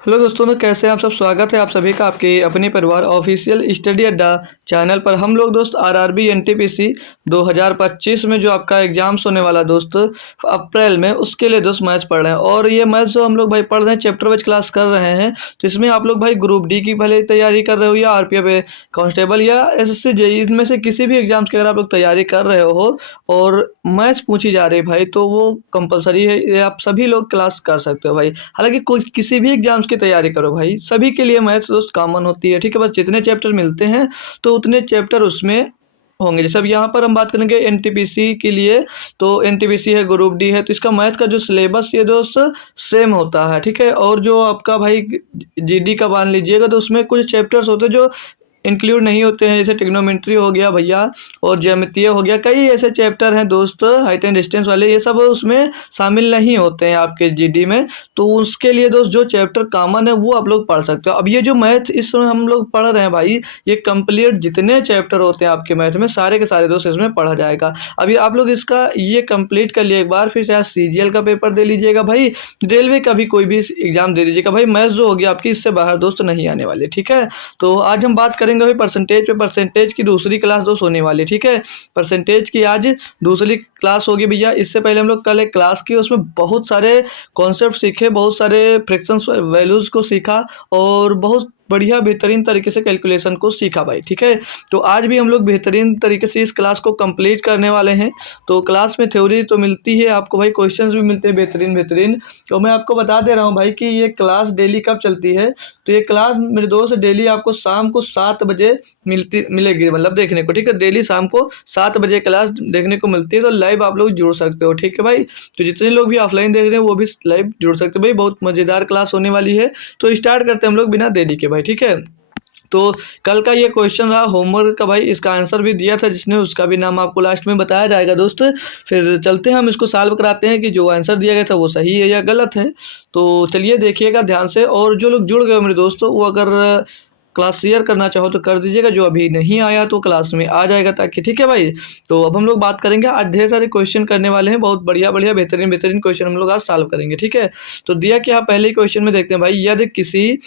Hello दोस्तों, तो कैसे हैं आप सब। स्वागत है आप सभी का आपके अपने परिवार ऑफिशियल स्टडी अड्डा चैनल पर। हम लोग दोस्त आरआरबी एनटीपीसी 2025 में जो आपका एग्जाम्स होने वाला दोस्त अप्रैल में, उसके लिए दोस्त मैथ्स पढ़ रहे हैं। और ये मैथ्स जो हम लोग भाई पढ़ रहे हैं, चैप्टर वाइज क्लास कर रहे हैं। तो इसमें आप लोग भाई ग्रुप डी की भले तैयारी कर रहे हो या आरपीएफ कांस्टेबल या एसएससी जेई, इनमें से किसी भी एग्जाम्स की अगर आप लोग तैयारी कर रहे हो और मैथ्स पूछी जा रही है भाई, तो वो कंपलसरी है, ये आप सभी लोग क्लास कर सकते हो भाई। हालांकि कोई किसी भी एग्जाम्स की तैयारी करो भाई, सभी के लिए मैथ्स दोस्त कॉमन होती है, ठीक है। बस जितने चैप्टर मिलते हैं तो उतने चैप्टर उसमें होंगे। जैसे अब यहाँ पर हम बात करेंगे एनटीपीसी के लिए, तो एनटीपीसी है, ग्रुप डी है, तो इसका मैथ का जो सिलेबस ये दोस्त सेम होता है, ठीक है। और जो आपका भाई जीडी का मान लीजिएगा, तो उसमें कुछ चैप्टर्स होते हैं जो इंक्लूड नहीं होते हैं, जैसे ट्रिग्नोमेट्री हो गया भैया, और ज्यामितीय हो गया। कई ऐसे चैप्टर हैं दोस्त, हाइट एंड डिस्टेंस वाले, ये सब उसमें शामिल नहीं होते हैं आपके जीडी में। तो उसके लिए दोस्त जो चैप्टर कॉमन है वो आप लोग पढ़ सकते हो। अब ये जो मैथ इस समय हम लोग पढ़ रहे हैं भाई, ये कंप्लीट जितने चैप्टर होते हैं आपके मैथ में, सारे के सारे दोस्त इसमें पढ़ा जाएगा। अभी आप लोग इसका ये कंप्लीट कर लिए एक बार, फिर चाहे सीजीएल का पेपर दे लीजिएगा भाई, रेलवे का भी कोई भी एग्जाम दे लीजिएगा भाई, मैथ जो होगी आपकी इससे बाहर दोस्त नहीं आने वाले, ठीक है। तो आज हम बात करेंगे भाई परसेंटेज पे। परसेंटेज की दूसरी क्लास दोस्त होने वाली, ठीक है। परसेंटेज की आज दूसरी क्लास होगी भैया। इससे पहले हम लोग कल एक क्लास की, उसमें बहुत सारे कॉन्सेप्ट सीखे, बहुत सारे फ्रैक्शंस वैल्यूज को सीखा और बहुत बढ़िया बेहतरीन तरीके से कैलकुलेशन को सीखा भाई, ठीक है। तो आज भी हम लोग बेहतरीन तरीके से इस क्लास को कंप्लीट करने वाले हैं। तो क्लास में थ्योरी तो मिलती है आपको भाई, क्वेश्चंस भी मिलते हैं बेहतरीन बेहतरीन। तो मैं आपको बता दे रहा हूँ भाई कि ये क्लास डेली कब चलती है। तो ये क्लास मेरे दोस्त डेली आपको शाम को 7 बजे मिलेगी, मतलब देखने को, ठीक है। डेली शाम को 7 बजे क्लास देखने को मिलती है। तो लाइव आप लोग जुड़ सकते हो, ठीक है भाई। तो जितने लोग भी ऑफलाइन देख रहे हैं वो भी लाइव जुड़ सकते हो भाई, बहुत मज़ेदार क्लास होने वाली है। तो स्टार्ट करते हैं हम लोग बिना देरी के भाई, ठीक है। तो कल का ये क्वेश्चन रहा होमवर्क का भाई, इसका आंसर भी दिया था जिसने, उसका भी नाम आपको लास्ट में बताया जाएगा दोस्त। फिर चलते हैं हम इसको सॉल्व कराते हैं कि जो आंसर दिया गया था वो सही है या गलत है। तो चलिए देखिएगा ध्यान से। और जो लोग जुड़ गए मेरे दोस्तों, वो अगर क्लास शेयर करना चाहो तो कर दीजिएगा, जो अभी नहीं आया तो क्लास में आ जाएगा ताकि, ठीक है भाई। तो अब हम लोग बात करेंगे, आज ढेर सारे क्वेश्चन करने वाले हैं, बहुत बढ़िया बढ़िया बेहतरीन बेहतरीन क्वेश्चन हम लोग आज सॉल्व करेंगे, ठीक है। तो दिया क्या, पहले ही क्वेश्चन में देखते हैं भाई, यदि किसी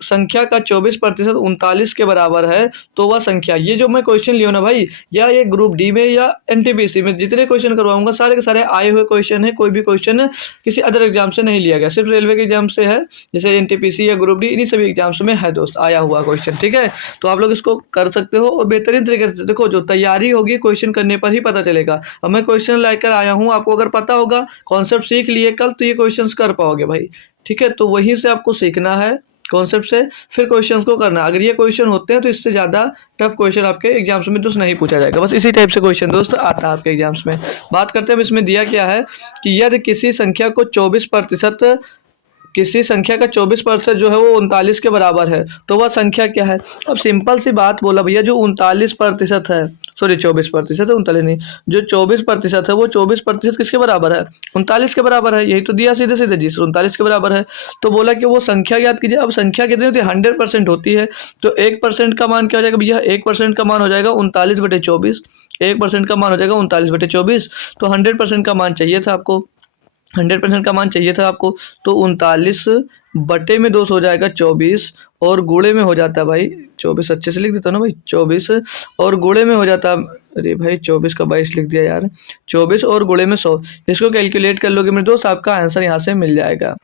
संख्या का 24% 39 के बराबर है तो वह संख्या, ये जो मैं क्वेश्चन लिया ना भाई, या ये ग्रुप डी में या एनटीपीसी में जितने क्वेश्चन करवाऊंगा सारे के सारे आए हुए क्वेश्चन है, कोई भी क्वेश्चन किसी अदर एग्जाम से नहीं लिया गया, सिर्फ रेलवे के एग्जाम से है। जैसे एनटीपीसी या ग्रुप डी, इन्हीं सभी एग्जाम्स में है दोस्त आया हुआ क्वेश्चन, ठीक है। तो आप लोग इसको कर सकते हो और बेहतरीन तरीके से देखो, जो तैयारी होगी क्वेश्चन करने पर ही पता चलेगा। अब मैं क्वेश्चन लेकर आया हूँ, आपको अगर पता होगा, कॉन्सेप्ट सीख लिए कल, तो ये क्वेश्चन कर पाओगे भाई, ठीक है। तो वहीं से आपको सीखना है कॉन्सेप्ट से, फिर क्वेश्चंस को करना। अगर ये क्वेश्चन होते हैं तो इससे ज़्यादा टफ क्वेश्चन आपके एग्जाम्स में दोस्त नहीं पूछा जाएगा, बस इसी टाइप से क्वेश्चन दोस्त आता है आपके एग्जाम्स में। बात करते हैं, इसमें दिया क्या है कि यदि किसी संख्या को 24%, किसी संख्या का 24% जो है वो 39 के बराबर है तो वह संख्या क्या है। अब सिंपल सी बात बोला भैया, जो 39% है, सॉरी 24% है, 39 नहीं, जो 24% है वो 24% किसके बराबर है, 39 के बराबर है। यही तो दिया सीधे सीधे जी, 39 के बराबर है। तो बोला कि वो संख्या ज्ञात कीजिए। अब संख्या कितनी होती है, 100% होती है। तो 1% का मान क्या हो जाएगा भैया, 1% का मान हो जाएगा 39/24। 1% का मान हो जाएगा 39/24। तो 100% का मान चाहिए था आपको, 100% का मान चाहिए था आपको। तो 39/200 हो जाएगा 24, और गुणे में हो जाता है भाई 24, अच्छे से लिख देता हूँ ना भाई, 24 और गुणे में हो जाता, अरे भाई 24 का 22 लिख दिया यार, 24 और गुणे में 100। इसको कैलकुलेट कर लोगे मेरे दोस्त, आपका आंसर यहाँ से मिल जाएगा।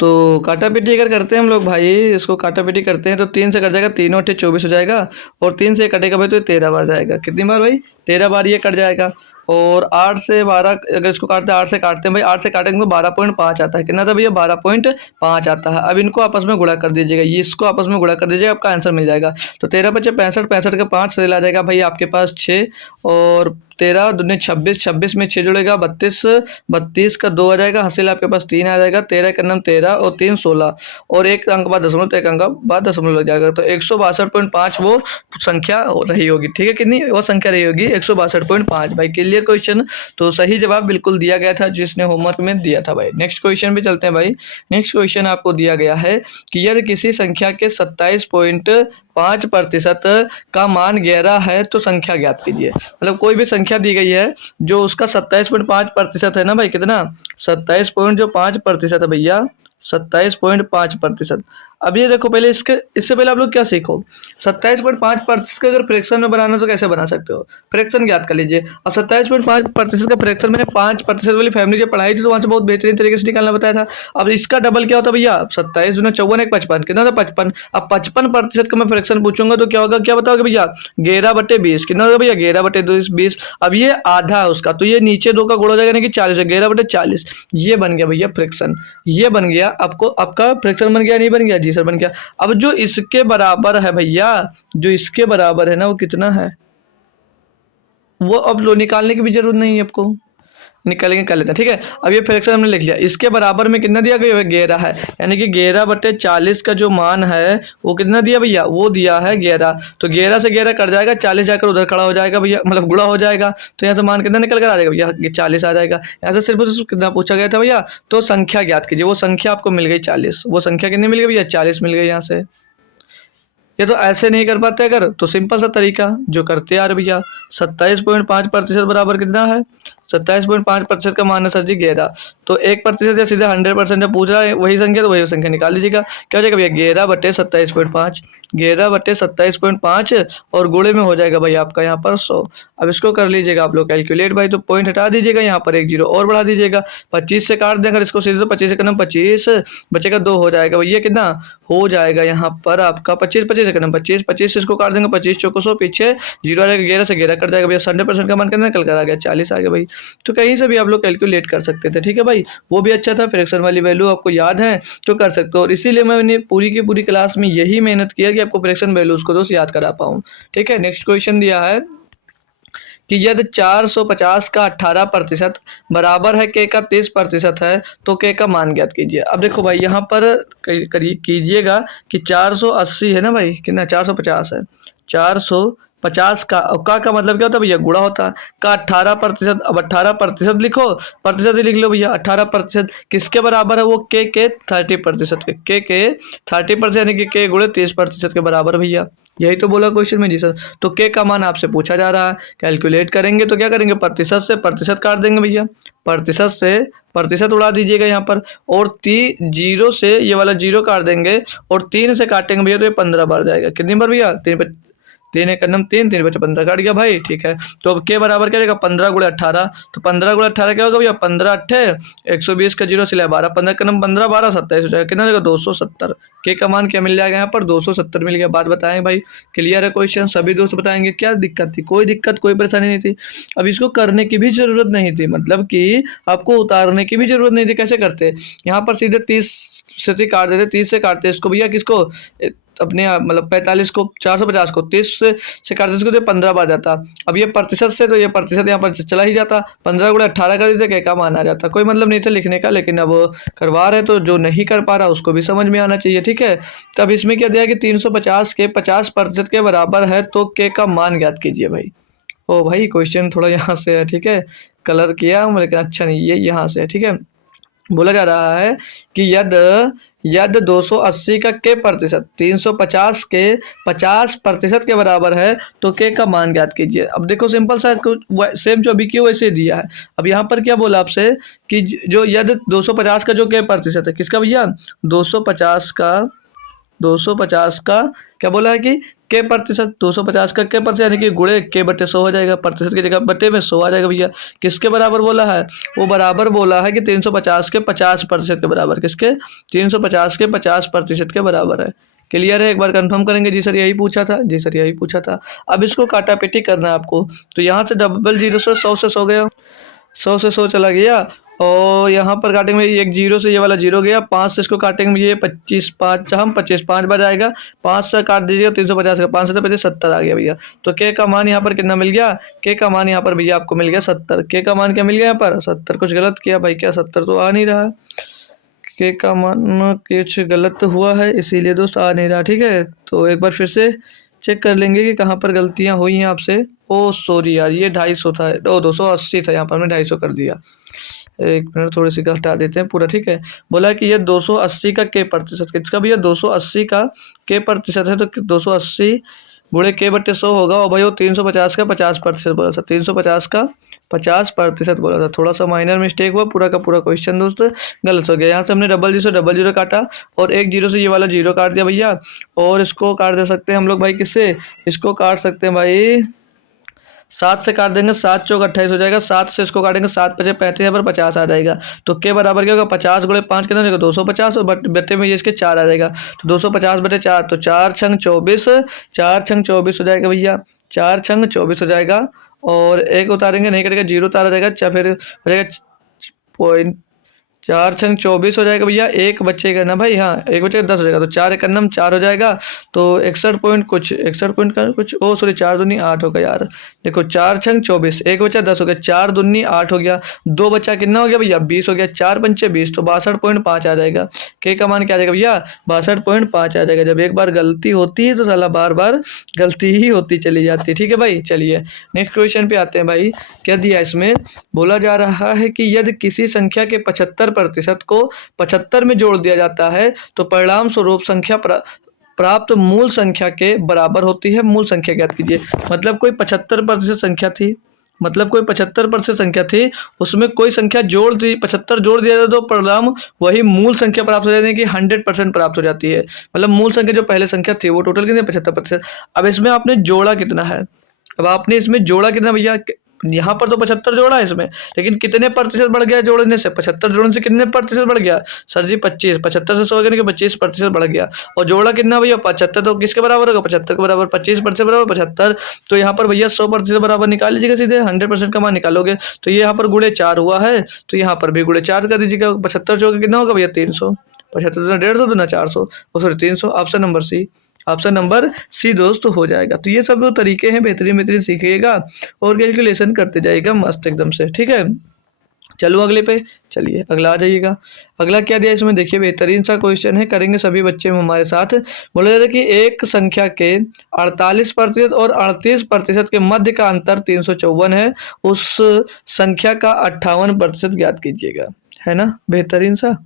तो काटा पीटी अगर करते हैं हम लोग भाई, इसको काटा पीटी करते हैं तो 3 से कट जाएगा, 3 और 24 हो जाएगा, और 3 से कटेगा भाई तो 13 बार जाएगा। कितनी बार भाई, 13 बार ये कट जाएगा। और 8 से 12 अगर इसको काटते हैं, 8 से काटते हैं भाई, 8 से काटेंगे तो 12.5 आता है। कितना था भैया, 12.5 आता है। अब इनको आपस में गुणा कर दीजिएगा, ये इसको आपस में गुणा कर दीजिएगा, आपका आंसर मिल जाएगा। तो 13 बचे 65, 65 का 5 से ला जाएगा भाई आपके पास 6, और 13 दूनी 26, 26 में 6 जुड़ेगा 32, 32 का 2 आ जाएगा, हासिल आपके पास 3 आ जाएगा, 13 का नाम 13 और 3 16, और एक अंक बाद दशमलव, तो एक अंक बाद दशमलव लग जाएगा। तो 162.5 वो संख्या रही होगी, ठीक है। कितनी वो संख्या रही होगी, 162.5 भाई। Clear question. तो सही जवाब बिल्कुल दिया गया था जिसने होमवर्क में दिया था भाई। नेक्स्ट क्वेश्चन पे चलते हैं भाई। नेक्स्ट क्वेश्चन आपको दिया गया है कि यदि किसी संख्या के 27.5% का मान 11 है तो संख्या ज्ञात कीजिए। मतलब कोई भी संख्या दी गई है जो उसका 27.5% है ना भाई, कितना 27.5% है भैया, 27.5%। अब ये देखो पहले इससे पहले आप लोग क्या सीखो, 27.5% का अगर फ्रैक्शन में बनाना तो कैसे बना सकते हो, फ्रैक्शन ज्ञात कर लीजिए। अब 27.5% का फ्रैक्शन मैंने 5% वाली फैमिली जब पढ़ाई थी तो वहाँ से बहुत बेहतरीन तरीके से निकालना बताया था। अब इसका डबल क्या होता है भैया, 27 दूना 54 एक 55 कितना था 55। अब 55% का मैं फ्रैक्शन पूछूंगा तो क्या होगा, क्या बताओगे भैया 11/20 कितना होगा भैया 11/20। अब ये आधा है उसका तो ये नीचे 2 का गुणा हो जाएगा, यानी कि 40 है, 11/40 ये बन गया भैया फ्रैक्शन। ये बन गया आपको, आपका फ्रैक्शन बन गया नहीं बन गया, जी सर बन गया। अब जो इसके बराबर है भैया, जो इसके बराबर है ना वो कितना है, वो अब लो निकालने की भी जरूरत नहीं है आपको, निकालेंगे कर लेते हैं ठीक है। अब ये फ्रैक्शन हमने लिख लिया, इसके बराबर में कितना दिया गया है 11 है, यानी कि 11/40 का जो मान है वो कितना दिया भैया, वो दिया है 11। तो 11 से 11 कट जाएगा, 40 जाकर उधर खड़ा हो जाएगा भैया, मतलब गुणा हो जाएगा। तो यहाँ से मान कितना निकल कर आ जाएगा भैया, ये 40 आ जाएगा। यहाँ से सिर्फ कितना पूछा गया था भैया, तो संख्या ज्ञात कीजिए। वो संख्या आपको मिल गई 40, वो संख्या कितनी मिल गई भैया 40 मिल गई यहाँ से। ये तो ऐसे नहीं कर पाते अगर, तो सिंपल सा तरीका जो करते यार भैया, 27.5% बराबर कितना है, 27.5% का मान है सर जी 11। तो 1% या सीधे 100% पूछ रहा है वही संख्या, तो वही संख्या निकाल लीजिएगा। क्या हो जाएगा भैया 11/27.5, 11/27.5 और गुणे में हो जाएगा भाई आपका यहाँ पर 100। अब इसको कर लीजिएगा आप लोग कैलकुलेट भाई, तो पॉइंट हटा दीजिएगा, यहाँ पर एक जीरो और बढ़ा दीजिएगा। 25 से काट दें अगर इसको सीधे, तो 25 से कदम 25 बचेगा 2 हो जाएगा भैया, कितना हो जाएगा यहाँ पर आपका 25 से कदम 25 से इसको काट देंगे, 25 चौको 100 पीछे जीरो आ जाएगा, 11 से 11 कट जाएगा भैया, 100% का मान कितना निकल कर आ गया 40 आ गया भाई। तो कहीं से भी आप लोग कैलकुलेट कर सकते थे ठीक है भाई, वो भी अच्छा था। फ्रैक्शन वाली वैल्यू आपको याद है तो कर सकते हो, और इसीलिए मैंने पूरी की पूरी क्लास में यही मेहनत किया कि आपको फ्रैक्शन वैल्यूज को दोस्त याद करा पाऊँ। ठीक है, नेक्स्ट क्वेश्चन दिया है कि यदि 450 का 18% बराबर है के का 30% है तो के का मान ज्ञात कीजिए। अब देखो भाई यहाँ पर करिए कीजिएगा कि 480 है ना भाई, कितना 450 है, 450 का मतलब क्या होता है भैया, गुणा होता है का 18%। अब 18% लिखो, प्रतिशत ही लिख लो भैया, 18% किसके बराबर है, वो के 30% के 30%, यानी कि के गुणे 30% के बराबर भैया, यही तो बोला क्वेश्चन में जी सर। तो के का मान आपसे पूछा जा रहा है, कैलकुलेट करेंगे तो क्या करेंगे, प्रतिशत से प्रतिशत काट देंगे भैया, प्रतिशत से प्रतिशत उड़ा दीजिएगा यहाँ पर, और जीरो से ये वाला जीरो काट देंगे, और 3 से काटेंगे भैया तो ये 15 बार जाएगा। कितनी बार भैया, 3 एक कदम 3, 3 बचे 15 काट गया भाई, ठीक है। तो अब के बराबर क्या रहेगा 15 गुणे 18, तो 15 गुणे 18 क्या होगा भैया, 15 अट्ठे 120 का जीरो सिला 12, 15 कदम 15 12 27 हो जाएगा, कितना रहेगा 270। के का मान क्या मिल जाएगा यहाँ पर 270 मिल गया। बात बताएंगे भाई, क्लियर है क्वेश्चन, सभी दोस्त बताएंगे क्या दिक्कत थी, कोई दिक्कत कोई परेशानी नहीं थी। अब इसको करने की भी जरूरत नहीं थी, मतलब कि आपको उतारने की भी जरूरत नहीं थी। कैसे करते, यहाँ पर सीधे 30 से काट देते, 30 से काटते इसको भैया, किसको अपने मतलब 45 को 450 को 30 से काटते इसको तो 15 बार जाता। अब ये प्रतिशत से तो ये प्रतिशत यहाँ पर चला ही जाता, 15 गुणे 18 कर देते क्या मान आ जाता, कोई मतलब नहीं था लिखने का, लेकिन अब करवा रहे तो जो नहीं कर पा रहा उसको भी समझ में आना चाहिए। ठीक है, तब इसमें क्या दिया कि 350 के 50% के बराबर है तो के का मान ज्ञात कीजिए भाई। ओ भाई क्वेश्चन थोड़ा यहाँ से है, ठीक है, कलर किया हूँ लेकिन अच्छा नहीं, ये यहाँ से है। ठीक है, बोला जा रहा है कि यद 280 का के प्रतिशत 350 के 50% के बराबर है तो के का मान ज्ञात कीजिए। अब देखो सिंपल सा सेम जो अभी की वैसे दिया है। अब यहाँ पर क्या बोला आपसे कि जो यद 250 का जो के प्रतिशत है किसका भैया, 250 का क्या बोला है कि के प्रतिशत, 250 का के प्रतिशत यानी कि गुणे के बटे 100 हो जाएगा, प्रतिशत की जगह बटे में 100 आ जाएगा भैया। किसके बराबर बोला है, वो बराबर बोला है कि 350 के 50% के बराबर, किसके 350 के 50% के बराबर है। क्लियर है, एक बार कंफर्म करेंगे, जी सर यही पूछा था, जी सर यही पूछा था। अब इसको काटापेटी करना है आपको, तो यहाँ से डबल जीरो से 100 से 100 गया, 100 से 100 चला गया, और यहाँ पर काटेंगे एक जीरो से ये वाला जीरो गया, 5 से इसको काटेंगे ये 25 5 हम 25 5 बार आएगा, 5 से काट दीजिएगा 350 का, 5 से 25 70 आ गया भैया। तो के का मान यहाँ पर कितना मिल गया, के का मान यहाँ पर भैया आपको मिल गया 70। के का मान क्या मिल गया यहाँ पर 70, कुछ गलत किया भाई क्या, 70 तो आ नहीं रहा, के का मान कुछ गलत हुआ है इसीलिए दोस्त आ नहीं रहा। ठीक है, तो एक बार फिर से चेक कर लेंगे कि कहाँ पर गलतियाँ हुई हैं आपसे। ओ सॉरी यार, ये 250 था, 280 था, यहाँ पर मैंने 250 कर दिया। एक मिनट थोड़ी सी हटा देते हैं पूरा। ठीक है, बोला कि ये 280 का के प्रतिशत, किसका भैया 280 का के प्रतिशत है, तो 280 गुणे k बट्टे 100 होगा। और भाई वो 350 का 50% बोला था, 350 का 50% बोला था। थोड़ा सा माइनर मिस्टेक हुआ, पूरा का पूरा क्वेश्चन दोस्त गलत हो गया। यहाँ से हमने डबल जीरो काटा और एक जीरो से ये वाला जीरो काट दिया भैया। और इसको काट दे सकते हैं हम लोग भाई किससे, इसको काट सकते हैं भाई 7 से काट देंगे, 7 चौक 28 हो जाएगा। 7 से इसको काटेंगे, 7 पचे 35, यहाँ पर 50 आ जाएगा। तो के बराबर क्या होगा, 50 गुणे 5 कितना हो जाएगा 250, और बटे में ये इसके 4 आ जाएगा। तो 250 बटे 4, तो 4 छंग 24, 4 छंग 24 हो जाएगा भैया, 4 छंग 24 हो जाएगा। और एक उतारेंगे नहीं कटेगा, जीरो उतारा जाएगा, फिर हो जाएगा पॉइंट 4 छंग 24 हो जाएगा भैया। एक बच्चेगा ना भाई, हाँ एक बच्चेगा 10 हो जाएगा। तो 4 एक अन्नम 4 हो जाएगा। तो 61 पॉइंट कुछ, 61 पॉइंट का कुछ, ओ सॉरी 4 दूनी 8 होगा यार। देखो 4 छंग 24, एक बच्चा 10 हो गया, 4 दूनी 8 हो गया, दो बच्चा कितना हो गया भैया 20 हो गया, 4 पंचे 20, तो 62.5 आ जाएगा। के का मान क्या आ जाएगा भैया 62.5 आ जाएगा। जब एक बार गलती होती है तो साला बार बार गलती ही होती चली जाती है। ठीक है भाई, चलिए नेक्स्ट क्वेश्चन पे आते हैं भाई। क्या दिया इसमें, बोला जा रहा है कि यदि किसी संख्या के 75% को 75 में जोड़ दिया जाता है तो परिणाम स्वरूप संख्या प्राप्त मूल संख्या के बराबर होती है। मूल संख्या ज्ञात कीजिए। मतलब कोई 75% संख्या थी, मतलब कोई 75% संख्या थी, उसमें कोई संख्या जोड़ दी, 75 जोड़ दिया जाए तो परिणाम वही मूल संख्या प्राप्त हो जाती है कि 100% प्राप्त हो जाती है। मतलब मूल संख्या जो पहले संख्या थी वो टोटल कितनी 75%। अब इसमें आपने जोड़ा कितना है, अब आपने इसमें जोड़ा कितना भैया, यहाँ पर तो 75 जोड़ा है इसमें, लेकिन कितने प्रतिशत बढ़ गया जोड़ने से, 75 जोड़ने से कितने प्रतिशत बढ़ गया सर जी 25, 75 से 100 के 25% बढ़ गया। और जोड़ा कितना भैया 75, तो किसके बराबर होगा 75 के बराबर, 25% बराबर 75। तो यहाँ पर भैया 100% बराबर निकाल लीजिएगा, सीधे 100% का मान निकालोगे तो ये यहाँ पर गुणे 4 हुआ है, तो यहाँ पर भी गुणे 4 कर दीजिएगा। 75 जो कितना होगा भैया 300, 75 दूना 150 दूना 400, sorry 300। Option number C, option number C दोस्त हो जाएगा। तो ये सब जो तरीके हैं बेहतरीन बेहतरीन सीखिएगा और कैलकुलेशन करते जाइएगा मस्त एकदम से। ठीक है, चलो अगले पे, चलिए अगला आ जाइएगा। अगला क्या दिया इसमें देखिए, बेहतरीन सा क्वेश्चन है, करेंगे सभी बच्चे हमारे साथ। बोला जा रहा है कि एक संख्या के 48% और 38% के मध्य का अंतर 354 है, उस संख्या का 58% ज्ञात कीजिएगा। है ना बेहतरीन सा,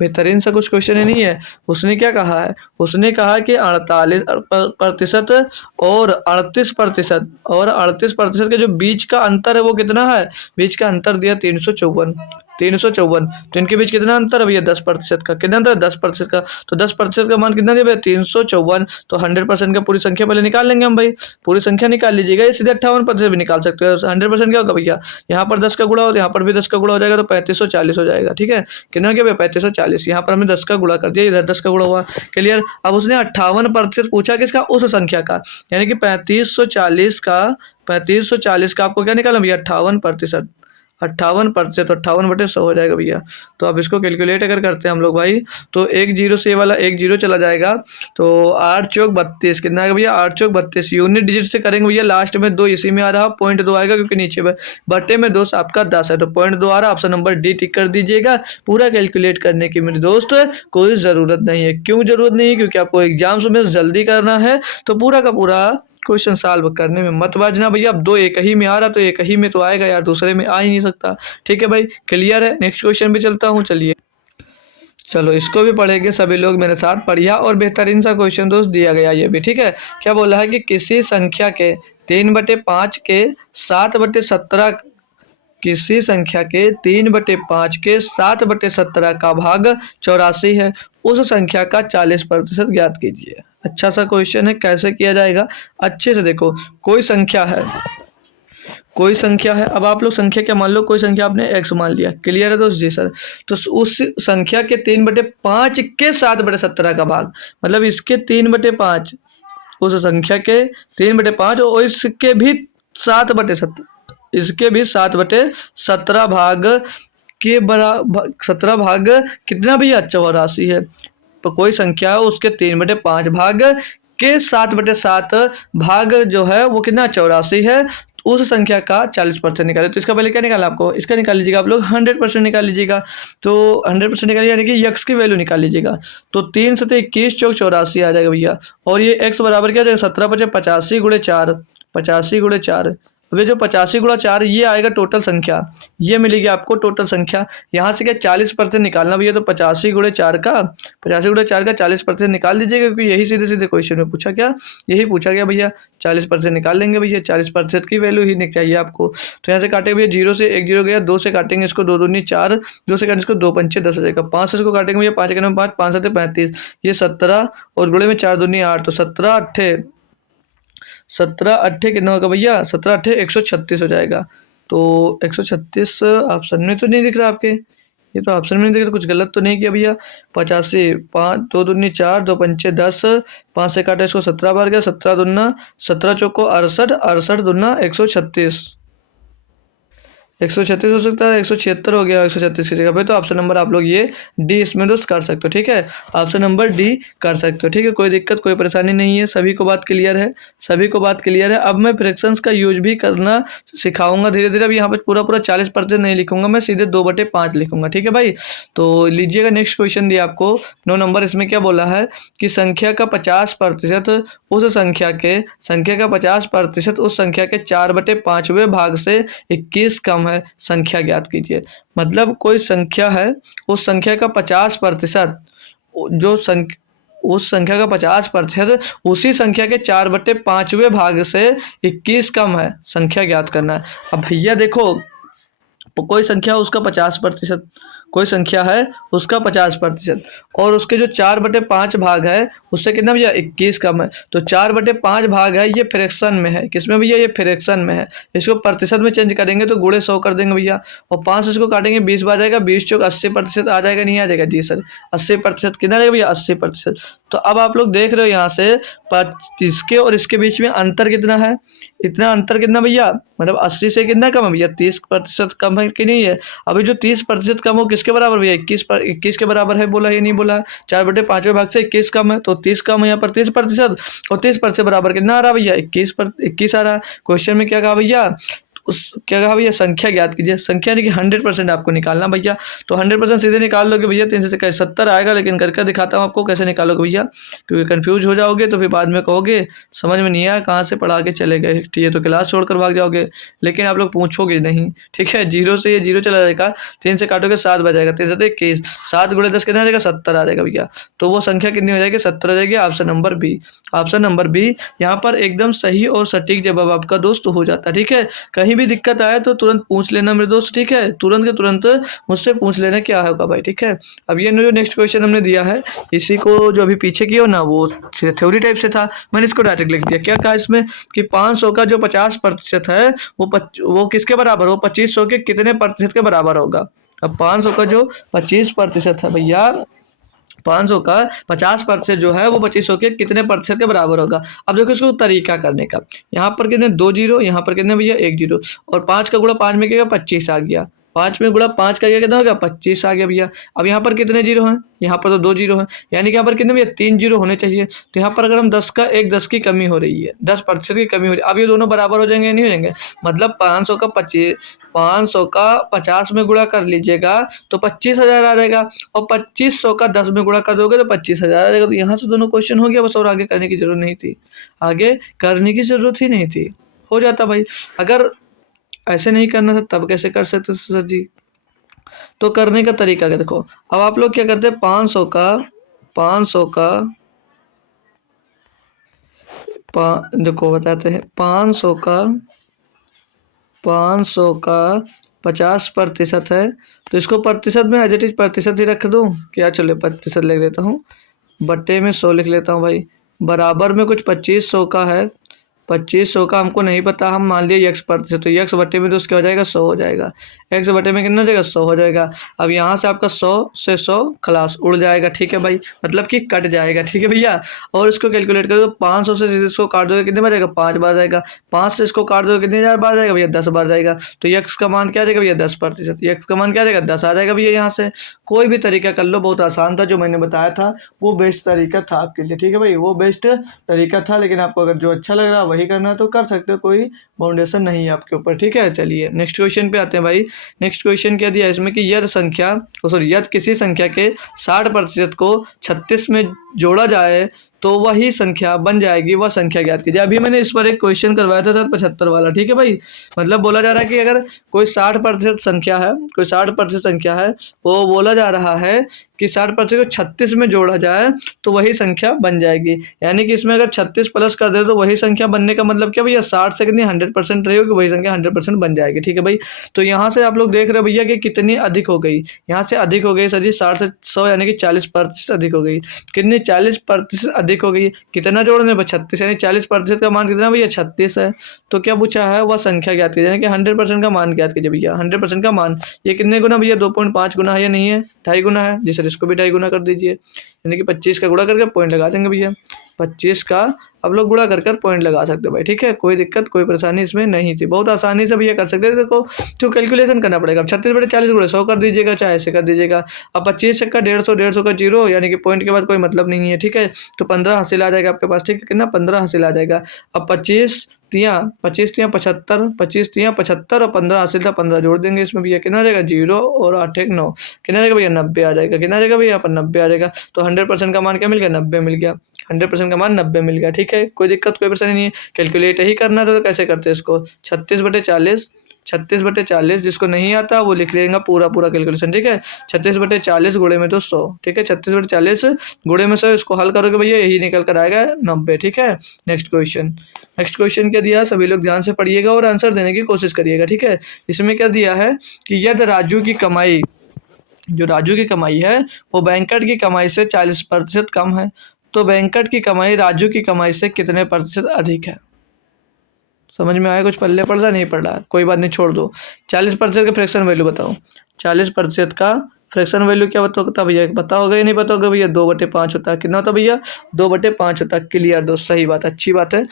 बेहतरीन सा कुछ क्वेश्चन है नहीं है। उसने क्या कहा है, उसने कहा कि 48% और 38% और 38% के जो बीच का अंतर है वो कितना है, बीच का अंतर दिया 354, 354। तो इनके बीच कितना अंतर है भैया 10% का, कितना अंतर है 10% का। तो 10% का मान कितना दिया भैया 354। तो 100% का पूरी संख्या पहले निकाल लेंगे हम भाई, पूरी संख्या निकाल लीजिएगा, ये सीधे 58% भी निकाल सकते हो। 100% क्या होगा भैया, यहाँ पर 10 का गुणा हो, यहाँ पर भी 10 का गुणा हो जाएगा, तो 3540 हो जाएगा। ठीक है, कितना क्या भैया 3540, यहाँ पर हमने 10 का गुणा कर दिया, इधर 10 का गुणा हुआ, क्लियर। अब उसने 58% पूछा किसका, उस संख्या का, यानी कि 3540 का आपको क्या निकालना भैया 58%, 58%, तो 58/100 हो जाएगा भैया। तो अब इसको कैलकुलेट अगर करते हैं हम लोग भाई, तो एक जीरो से ये वाला एक जीरो चला जाएगा, तो 8 चौक 32 कितना आएगा भैया 8 चौक 32। यूनिट डिजिट से करेंगे भैया, लास्ट में 2 इसी में आ रहा, 0.2 आएगा क्योंकि नीचे में बटे में 2 आपका 10 है, तो 0.2 आ रहा। ऑप्शन नंबर डी टिक कर दीजिएगा। पूरा कैलकुलेट करने की मेरे दोस्त कोई ज़रूरत नहीं है। क्यों ज़रूरत नहीं है, क्योंकि आपको एग्जाम्स में जल्दी करना है, तो पूरा का पूरा क्वेश्चन सॉल्व करने में मत बाजना भैया। अब 2 एक ही में आ रहा तो एक ही में तो आएगा यार, दूसरे में आ ही नहीं सकता। ठीक है भाई, क्लियर है। नेक्स्ट क्वेश्चन पे चलता हूँ, चलिए चलो इसको भी पढ़ेंगे सभी लोग मेरे साथ, बढ़िया और बेहतरीन सा क्वेश्चन दोस्त दिया गया ये भी। ठीक है, क्या बोला है कि किसी संख्या के 3/5 के 7/17, किसी संख्या के 3/5 के 7/17 का भाग 84 है, उस संख्या का 40% ज्ञात कीजिए। अच्छा सा क्वेश्चन है, कैसे किया जाएगा अच्छे से देखो। कोई संख्या है, कोई संख्या है, अब आप लोग संख्या क्या मान लो, कोई संख्या आपने x मान लिया, क्लियर है दोस्त जी सर। तो उस संख्या के 3/5 के 7/17 का भाग, मतलब इसके 3/5, उस संख्या के 3/5 और इसके भी 7/17, इसके भी 7/17 भाग के बराबर, 17 भाग कितना भैया 84 है। तो कोई संख्या है उसके 3/5 भाग के 7/7 भाग जो है वो कितना 84 है, उस संख्या का 40% निकाले। तो इसका पहले क्या निकाला आपको, इसका निकाल लीजिएगा आप लोग 100% निकाल लीजिएगा। तो 100% निकालिए, यानी कि x की वैल्यू निकाल लीजिएगा। तो 3 से 21 चौक 84 आ जाएगा भैया। और ये x बराबर क्या आ जाएगा 17 × 85 × 4, 85 × 4 अब ये जो 85 गुणा 4 ये आएगा टोटल संख्या, ये मिलेगी आपको टोटल संख्या। यहाँ से क्या 40% निकालना भैया, तो 85 गुणे 4 का 40% निकाल दीजिएगा, क्योंकि यही सीधे सीधे क्वेश्चन में पूछा क्या, यही पूछा गया भैया। 40% निकाल लेंगे भैया, 40% की वैल्यू ही चाहिए आपको। तो यहाँ से काटेंगे भैया, 0 से 1 0 गया, 2 से काटेंगे इसको, 2 दूनी 4, 2 से काटेंगे इसको 2 पंचे 10 हो जाएगा। 5 से इसको काटेंगे भैया, 5 1 5, 5 7 35, ये 17 और गुणे में 4 दूनी 8, तो 17 अट्ठे कितना होगा भैया, 17 अट्ठे 136 हो जाएगा। तो 136 ऑप्शन में तो नहीं दिख रहा आपके, ये तो ऑप्शन में नहीं दिख रहा, कुछ गलत तो नहीं किया भैया। 85, 5 2 दूनी 4, 2 पंचे 10, 5 से काटा इसको 17 बार गया, 17 दूना 17 चौको 68, 68 दूना 136, 136 हो सकता है, 176 हो गया 136 की जगह पे। तो ऑप्शन नंबर आप लोग ये डी इसमें दोस्त कर सकते हो, ठीक है। ऑप्शन नंबर डी कर सकते हो, ठीक है। कोई दिक्कत कोई परेशानी नहीं है, सभी को बात क्लियर है, सभी को बात क्लियर है। अब मैं फ्रैक्शंस का यूज भी करना सिखाऊंगा धीरे धीरे। अब यहाँ पे पूरा 40% नहीं लिखूंगा, मैं सीधे 2/5 लिखूंगा, ठीक है भाई। तो लीजिएगा नेक्स्ट क्वेश्चन दिया आपको 9 नंबर। इसमें क्या बोला है कि संख्या का 50% उस संख्या का 50% उस संख्या के 4/5वें भाग से 21 कम है, संख्या ज्ञात कीजिए। मतलब कोई संख्या है, उस संख्या का 50% जो उस संख्या का 50% उसी संख्या के 4/5वें भाग से 21 कम है, संख्या ज्ञात करना है। अब भैया देखो, कोई संख्या उसका 50%, कोई संख्या है उसका 50% और उसके जो 4/5 भाग है उससे कितना भैया 21 कम है। तो 4/5 भाग है, ये फ्रैक्शन में है, किसमें भैया, ये फ्रैक्शन में है। इसको प्रतिशत में चेंज करेंगे तो गुणे 100 कर देंगे भैया, और 5 से इसको काटेंगे 20 बार जाएगा, 20 चौक 80% आ जाएगा, नहीं आ जाएगा जी सर, 80% कितना रहेगा भैया, 80%। तो अब आप लोग देख रहे हो यहाँ से इसके और इसके बीच में अंतर कितना है, इतना अंतर कितना भैया, मतलब 80 से कितना कम है भैया, 30% कम है कि नहीं है। अभी जो 30% कम हो किसके बराबर भैया, 21 के बराबर है, बोला ये नहीं बोला, 4/5वें भाग से 21 कम है, तो 30 कम है यहाँ पर 30%, और 30% बराबर कितना आ रहा भैया, 21 आ रहा है। क्वेश्चन में क्या कहा भैया, क्या कहा भैया, संख्या ज्ञात कीजिए। संख्या यानी कि 100% आपको निकालना भैया। तो 100% सीधे निकाल लोगे भैया, 3 से 70 आएगा, लेकिन करके दिखाता हूँ आपको कैसे निकालोगे भैया, क्योंकि कंफ्यूज हो जाओगे तो फिर बाद में कहोगे समझ में नहीं आया, कहाँ से पढ़ा के चले गए, ठीक है, तो क्लास छोड़कर भाग जाओगे, लेकिन आप लोग पूछोगे नहीं, ठीक है। 0 से ये 0 चला जाएगा, 3 से काटोगे 7 बजाएगा, 3 से 21, 7 गुणे 10 कितना आ जाएगा, 70 आ जाएगा भैया। तो वो संख्या कितनी हो जाएगी, 70 आ जाएगी। Option number B, option number B यहाँ पर एकदम सही और सटीक जवाब आपका दोस्त हो जाता है, ठीक है। कहीं भी दिक्कत आए तो तुरंत पूछ लेना मेरे दोस्त, ठीक है, तुरंत के तुरंत मुझसे पूछ लेना क्या होगा भाई, ठीक है। अब ये जो नेक्स्ट क्वेश्चन हमने दिया है, इसी को जो अभी पीछे किया ना, वो थ्योरी टाइप से था, मैंने इसको डायरेक्ट लिख दिया। क्या कहा इसमें कि 500 का जो 50% है वो किसके बराबर हो, 2500 के कितने प्रतिशत के बराबर होगा। अब 500 का जो 25% है भैया, 500 का 50% जो है वो 2500 के कितने प्रतिशत के बराबर होगा। अब देखो इसको तरीका करने का, यहाँ पर कितने 2 जीरो, यहाँ पर कितने भैया 1 जीरो, और 5 का गुणा 5 में क्या 25 आ गया, 5 में गुणा 5 का कितना हो गया 25 आ गया भैया। अब यहाँ पर कितने जीरो हैं, यहाँ पर तो 2 जीरो हैं, यानी कि यहाँ पर कितने भैया 3 जीरो होने चाहिए। तो यहाँ पर अगर हम 10 का 10 की कमी हो रही है, 10% की कमी हो रही है। अब ये दोनों बराबर हो जाएंगे या नहीं हो जाएंगे, मतलब 500 का 50 में गुणा कर लीजिएगा तो 25,000 आ जाएगा, और 2500 का 10 में गुणा कर दोगे तो 25,000 आ जाएगा। तो यहाँ से दोनों क्वेश्चन हो गया बस, और आगे करने की जरूरत नहीं थी, आगे करने की जरूरत ही नहीं थी, हो जाता भाई। अगर ऐसे नहीं करना था तब कैसे कर सकते सर जी। तो करने का तरीका क्या देखो, अब आप लोग क्या करते हैं, 500 का देखो बताते हैं, 500 का 50% है, तो इसको प्रतिशत में एज इट इज प्रतिशत ही रख दूं क्या, चलो प्रतिशत लिख देता हूँ, बट्टे में 100 लिख लेता हूँ भाई, बराबर में कुछ 2500 का है, 2500 का हमको नहीं पता, हम मान लिए x प्रतिशत, तो x बटे में तो उसके हो जाएगा 100 हो जाएगा, x बटे में कितना हो जाएगा 100 हो जाएगा। अब यहाँ से आपका 100 से 100 खलास उड़ जाएगा, ठीक है भाई, मतलब कि कट जाएगा, ठीक है भैया। और इसको कैलकुलेट करो तो 500 से इसको काट दोगे कितने बार जाएगा, 5 बार जाएगा, 5 से इसको काट दोगे कितने बार जाएगा भैया, 10 बार जाएगा। तो x का मान क्या जाएगा भैया 10%, x का मान क्या जाएगा 10 आ जाएगा भैया। यहाँ से कोई भी तरीका कर लो, बहुत आसान था, जो मैंने बताया था वो बेस्ट तरीका था आपके लिए, ठीक है भाई, वो बेस्ट तरीका था। लेकिन आपको अगर जो अच्छा लग रहा है वही करना तो कर सकते हो, कोई बाउंडेशन नहीं है आपके ऊपर, ठीक है। चलिए नेक्स्ट क्वेश्चन पे आते हैं भाई। नेक्स्ट क्वेश्चन क्या दिया इसमें कि यदि किसी संख्या के 60% को 36 में जोड़ा जाए तो वही संख्या बन जाएगी, वह संख्या ज्ञात कीजिए। अभी मैंने इस पर एक क्वेश्चन करवाया था सर 75 वाला, ठीक है भाई। मतलब बोला जा रहा है कि अगर कोई 60% संख्या है, कोई 60% संख्या है, वो बोला जा रहा है कि 60% को 36 में जोड़ा जाए तो वही संख्या बन जाएगी। यानी कि इसमें अगर 36 प्लस कर दे तो वही संख्या बनने का मतलब क्या भैया, 60 से कितनी 100% रही होगी, वही संख्या 100% बन जाएगी, ठीक है भाई। तो यहाँ से आप लोग देख रहे हो भैया कि कितनी अधिक हो गई, यहाँ से अधिक हो गई सर जी 60 से 100 यानी कि 40% अधिक हो गई। कितनी 40% अधिक हो गई, कितना जोड़ने पर 36, यानी 40% का मान कितना भैया 36 है। तो क्या पूछा है, वह संख्या ज्ञात कीजिए, यानी कि 100% का मान ज्ञात कीजिए भैया। 100% का मान ये कितने गुना भैया, 2.5 गुना है या नहीं है, 2.5 गुना है जी सर, इसको भी 2.5 गुना कर दीजिए, यानी कि 25 का गुणा करके पॉइंट लगा देंगे भैया। 25 का आप लोग गुणा कर पॉइंट लगा सकते हो भाई, ठीक है। कोई दिक्कत कोई परेशानी इसमें नहीं थी, बहुत आसानी से भैया कर सकते हैं। देखो तो कैलकुलेशन करना पड़ेगा। अब 36/40 गुणा 100 कर दीजिएगा, चाहे ऐसे कर दीजिएगा। अब 25 का 150, 150 का 0, यानी कि पॉइंट के बाद कोई मतलब नहीं है, ठीक है। तो 15 हासिल आ जाएगा आपके पास, ठीक है। कितना 15 हासिल आ जाएगा। अब 25 तियाँ 75, 25 तियाँ 75 और 15 हासिल था, 15 जोड़ देंगे इसमें भैया, कितना आ जाएगा 0 और 8 1 9, कितना आ जाएगा भैया 90 आ जाएगा। कितना आ जाएगा भैया यहाँ पर 90 आ जाएगा। तो 100% का मान क्या मिल गया, 90 मिल गया। 100% का मान 90 मिल गया, ठीक है। कोई दिक्कत कोई परेशानी नहीं है। कैलकुलेट ही करना था तो कैसे करते हैं इसको, 36/40, 36/40, जिसको नहीं आता वो लिख लेगा पूरा पूरा कैलकुलेशन, ठीक है। 36/40 गुणे में तो 100, ठीक है। 36/40 गुणे में 100, इसको हल करोगे भैया यही निकल कर आएगा 90, ठीक है। नेक्स्ट क्वेश्चन, नेक्स्ट क्वेश्चन क्या दिया, सभी लोग ध्यान से पढ़िएगा और आंसर देने की कोशिश करिएगा, ठीक है। इसमें क्या दिया है कि यदि राजू की कमाई, जो राजू की कमाई है वो बैंकट की कमाई से 40% कम है, तो बैंकट की कमाई राजू की कमाई से कितने प्रतिशत अधिक है। समझ में आया कुछ, पल्ले पड़ रहा नहीं पड़ रहा, कोई बात नहीं छोड़ दो। 40% का फ्रैक्शन वैल्यू बताओ, 40% का फ्रैक्शन वैल्यू क्या बताओ भैया, पता होगा या नहीं पता होगा भैया, 2/5 होता है। कितना होता है भैया, 2/5 होता है। क्लियर दोस्त, सही बात, अच्छी बात है,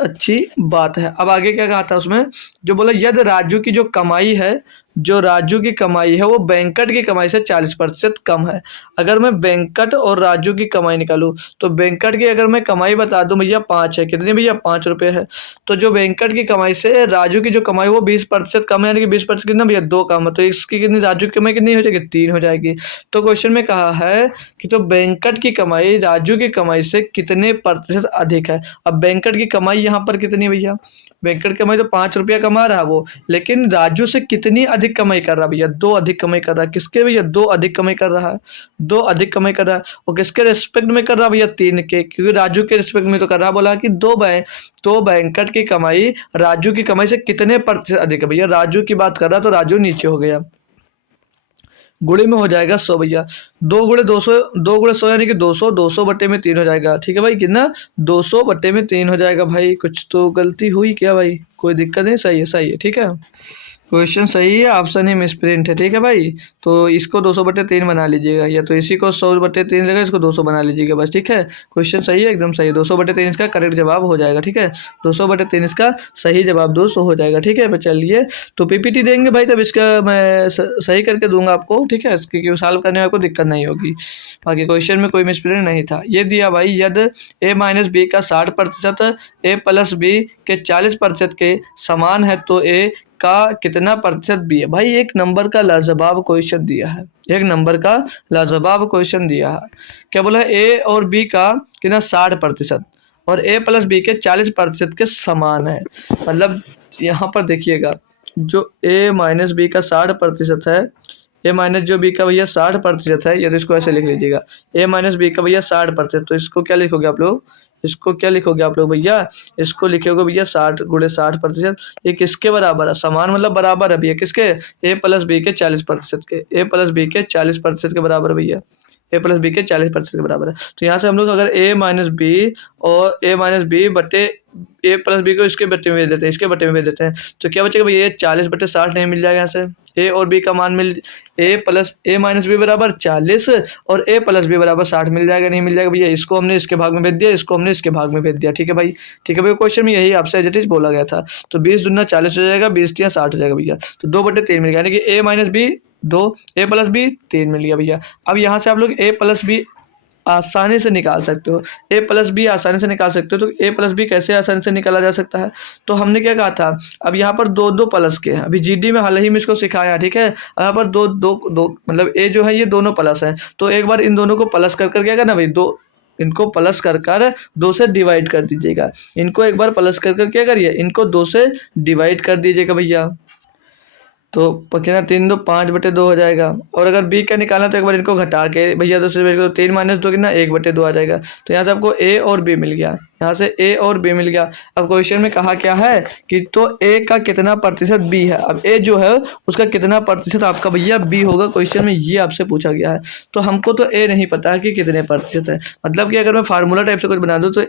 अच्छी बात है। अब आगे क्या कहा था उसमें, जो बोला यदि राजू की जो कमाई है, जो राजू की कमाई है वो बैंकट की कमाई से 40% कम है। अगर मैं बैंकट और राजू की कमाई निकालूं तो बैंकट की अगर मैं कमाई बता दूं भैया 5 है, कितनी भैया 5 रुपये है। तो जो बैंकट की कमाई से राजू की जो कमाई वो 20% कम है, यानी कि 20% कितना भैया 2 कम है। तो इसकी कितनी, राजू की कमाई कितनी हो जाएगी, 3 हो जाएगी। तो क्वेश्चन में कहा है कि तो बैंकट की कमाई राजू की कमाई से कितने प्रतिशत अधिक है। अब बैंकट की कमाई यहाँ पर कितनी भैया, बैंकट की कमाई तो 5 रुपया कमा रहा है वो, लेकिन राजू से कितनी अधिक कमाई कर रहा है भैया, 2 अधिक कमाई कर रहा है। किसके भैया, 2 अधिक कमाई कर रहा है, 2 अधिक कमाई कर रहा है। और किसके रिस्पेक्ट में कर रहा है भैया, 3 के, क्योंकि राजू के रिस्पेक्ट में तो कर रहा है। बोला कि तो बैंकट की कमाई राजू की कमाई से कितने प्रतिशत अधिक है। भैया राजू की बात कर रहा है तो राजू नीचे हो गया, गुणे में हो जाएगा 100 भैया। 2 गुणे 200, 2 गुणे 100 यानी कि 200, 200/3 हो जाएगा, ठीक है भाई। कितना, 200/3 हो जाएगा भाई। कुछ तो गलती हुई क्या भाई, कोई दिक्कत नहीं, सही है सही है, ठीक है। क्वेश्चन सही है, ऑप्शन ही मिसप्रिंट है, ठीक है भाई। तो इसको 200/3 बना लीजिएगा, या तो इसी को 100/3 लेगा, इसको 200 बना लीजिएगा बस, ठीक है। क्वेश्चन सही है, एकदम सही है। 200/3 इसका करेक्ट जवाब हो जाएगा, ठीक है। 200/3 इसका सही जवाब दोस्तों हो जाएगा, ठीक है। चलिए, तो पीपीटी देंगे भाई, तब इसका मैं सही करके दूंगा आपको, ठीक है, क्योंकि सॉल्व करने में आपको दिक्कत नहीं होगी। बाकी क्वेश्चन में कोई मिसप्रिंट नहीं था। ये दिया भाई, यदि a-b का 60% a+b के 40% के समान है तो a का कितना प्रतिशत भी है। भाई एक नंबर का लाजवाब क्वेश्चन दिया है, एक नंबर का लाजवाब क्वेश्चन दिया है। क्या बोला, ए और बी का कितना 60% और a+b के 40% के समान है। मतलब यहाँ पर देखिएगा, जो a-b का 60% है, a-b का भैया 60% है, यदि इसको ऐसे लिख लीजिएगा, a-b का भैया 60%, तो इसको क्या लिखोगे आप लोग, इसको क्या लिखोगे आप लोग भैया, इसको लिखोगे भैया 60 गुणे 60%। ये किसके बराबर है, समान मतलब बराबर है भैया, किसके, a+b के 40% के, a+b के 40% के बराबर भैया, a+b के 40% के बराबर है। तो यहाँ से हम लोग अगर a-b और a-b बटे a+b को इसके बट्टे में भेज देते हैं, इसके बट्टे में भेज देते हैं, तो क्या बचेगा भैया, 40/60 नहीं मिल जाएगा यहाँ से। a और b का मान मिल, a-b बराबर 40 और a+b बराबर 60 मिल जाएगा, नहीं मिल जाएगा भैया। इसको हमने इसके भाग में भेज दिया, इसको हमने इसके भाग में भेज दिया, ठीक है भाई, ठीक है भैया। क्वेश्चन में यही आपसे एज इट इज बोला गया था। तो 20 दूना 40 हो जाएगा, 20 तिया 60 हो जाएगा भैया। तो 2/3 मिल गया, यानी कि a-b 2, a+b 3 मिल गया भैया। अब यहाँ से आप लोग a+b आसानी से निकाल सकते हो। ए प्लस बी आसानी से निकाल सकते हो। तो ए प्लस बी कैसे आसानी से निकाला जा सकता है? तो हमने क्या कहा था, अब यहाँ पर दो दो प्लस के हैं, अभी जीडी में हाल ही में इसको सिखाया, ठीक है। यहाँ पर दो दो दो मतलब ए जो है ये दोनों प्लस है, तो एक बार इन दोनों को प्लस कर क्या करना भाई, दो इनको प्लस कर दो से डिवाइड कर दीजिएगा। इनको एक बार प्लस कर क्या करिए, इनको दो से डिवाइड कर दीजिएगा भैया। तो कितना, 3 2 5/2 हो जाएगा। और अगर बी का निकालना तो एक बार इनको घटा के भैया दूसरे तो 3 - 2 कितना, 1/2 आ जाएगा। तो यहाँ से आपको ए और बी मिल गया, यहाँ से ए और बी मिल गया। अब क्वेश्चन में कहा क्या है कि तो ए का कितना प्रतिशत बी है। अब ए जो है उसका कितना प्रतिशत आपका भैया बी होगा, क्वेश्चन में ये आपसे पूछा गया है। तो हमको तो ए नहीं पता है कि कितने प्रतिशत है, मतलब कि अगर मैं फार्मूला टाइप से कुछ बना दूँ तो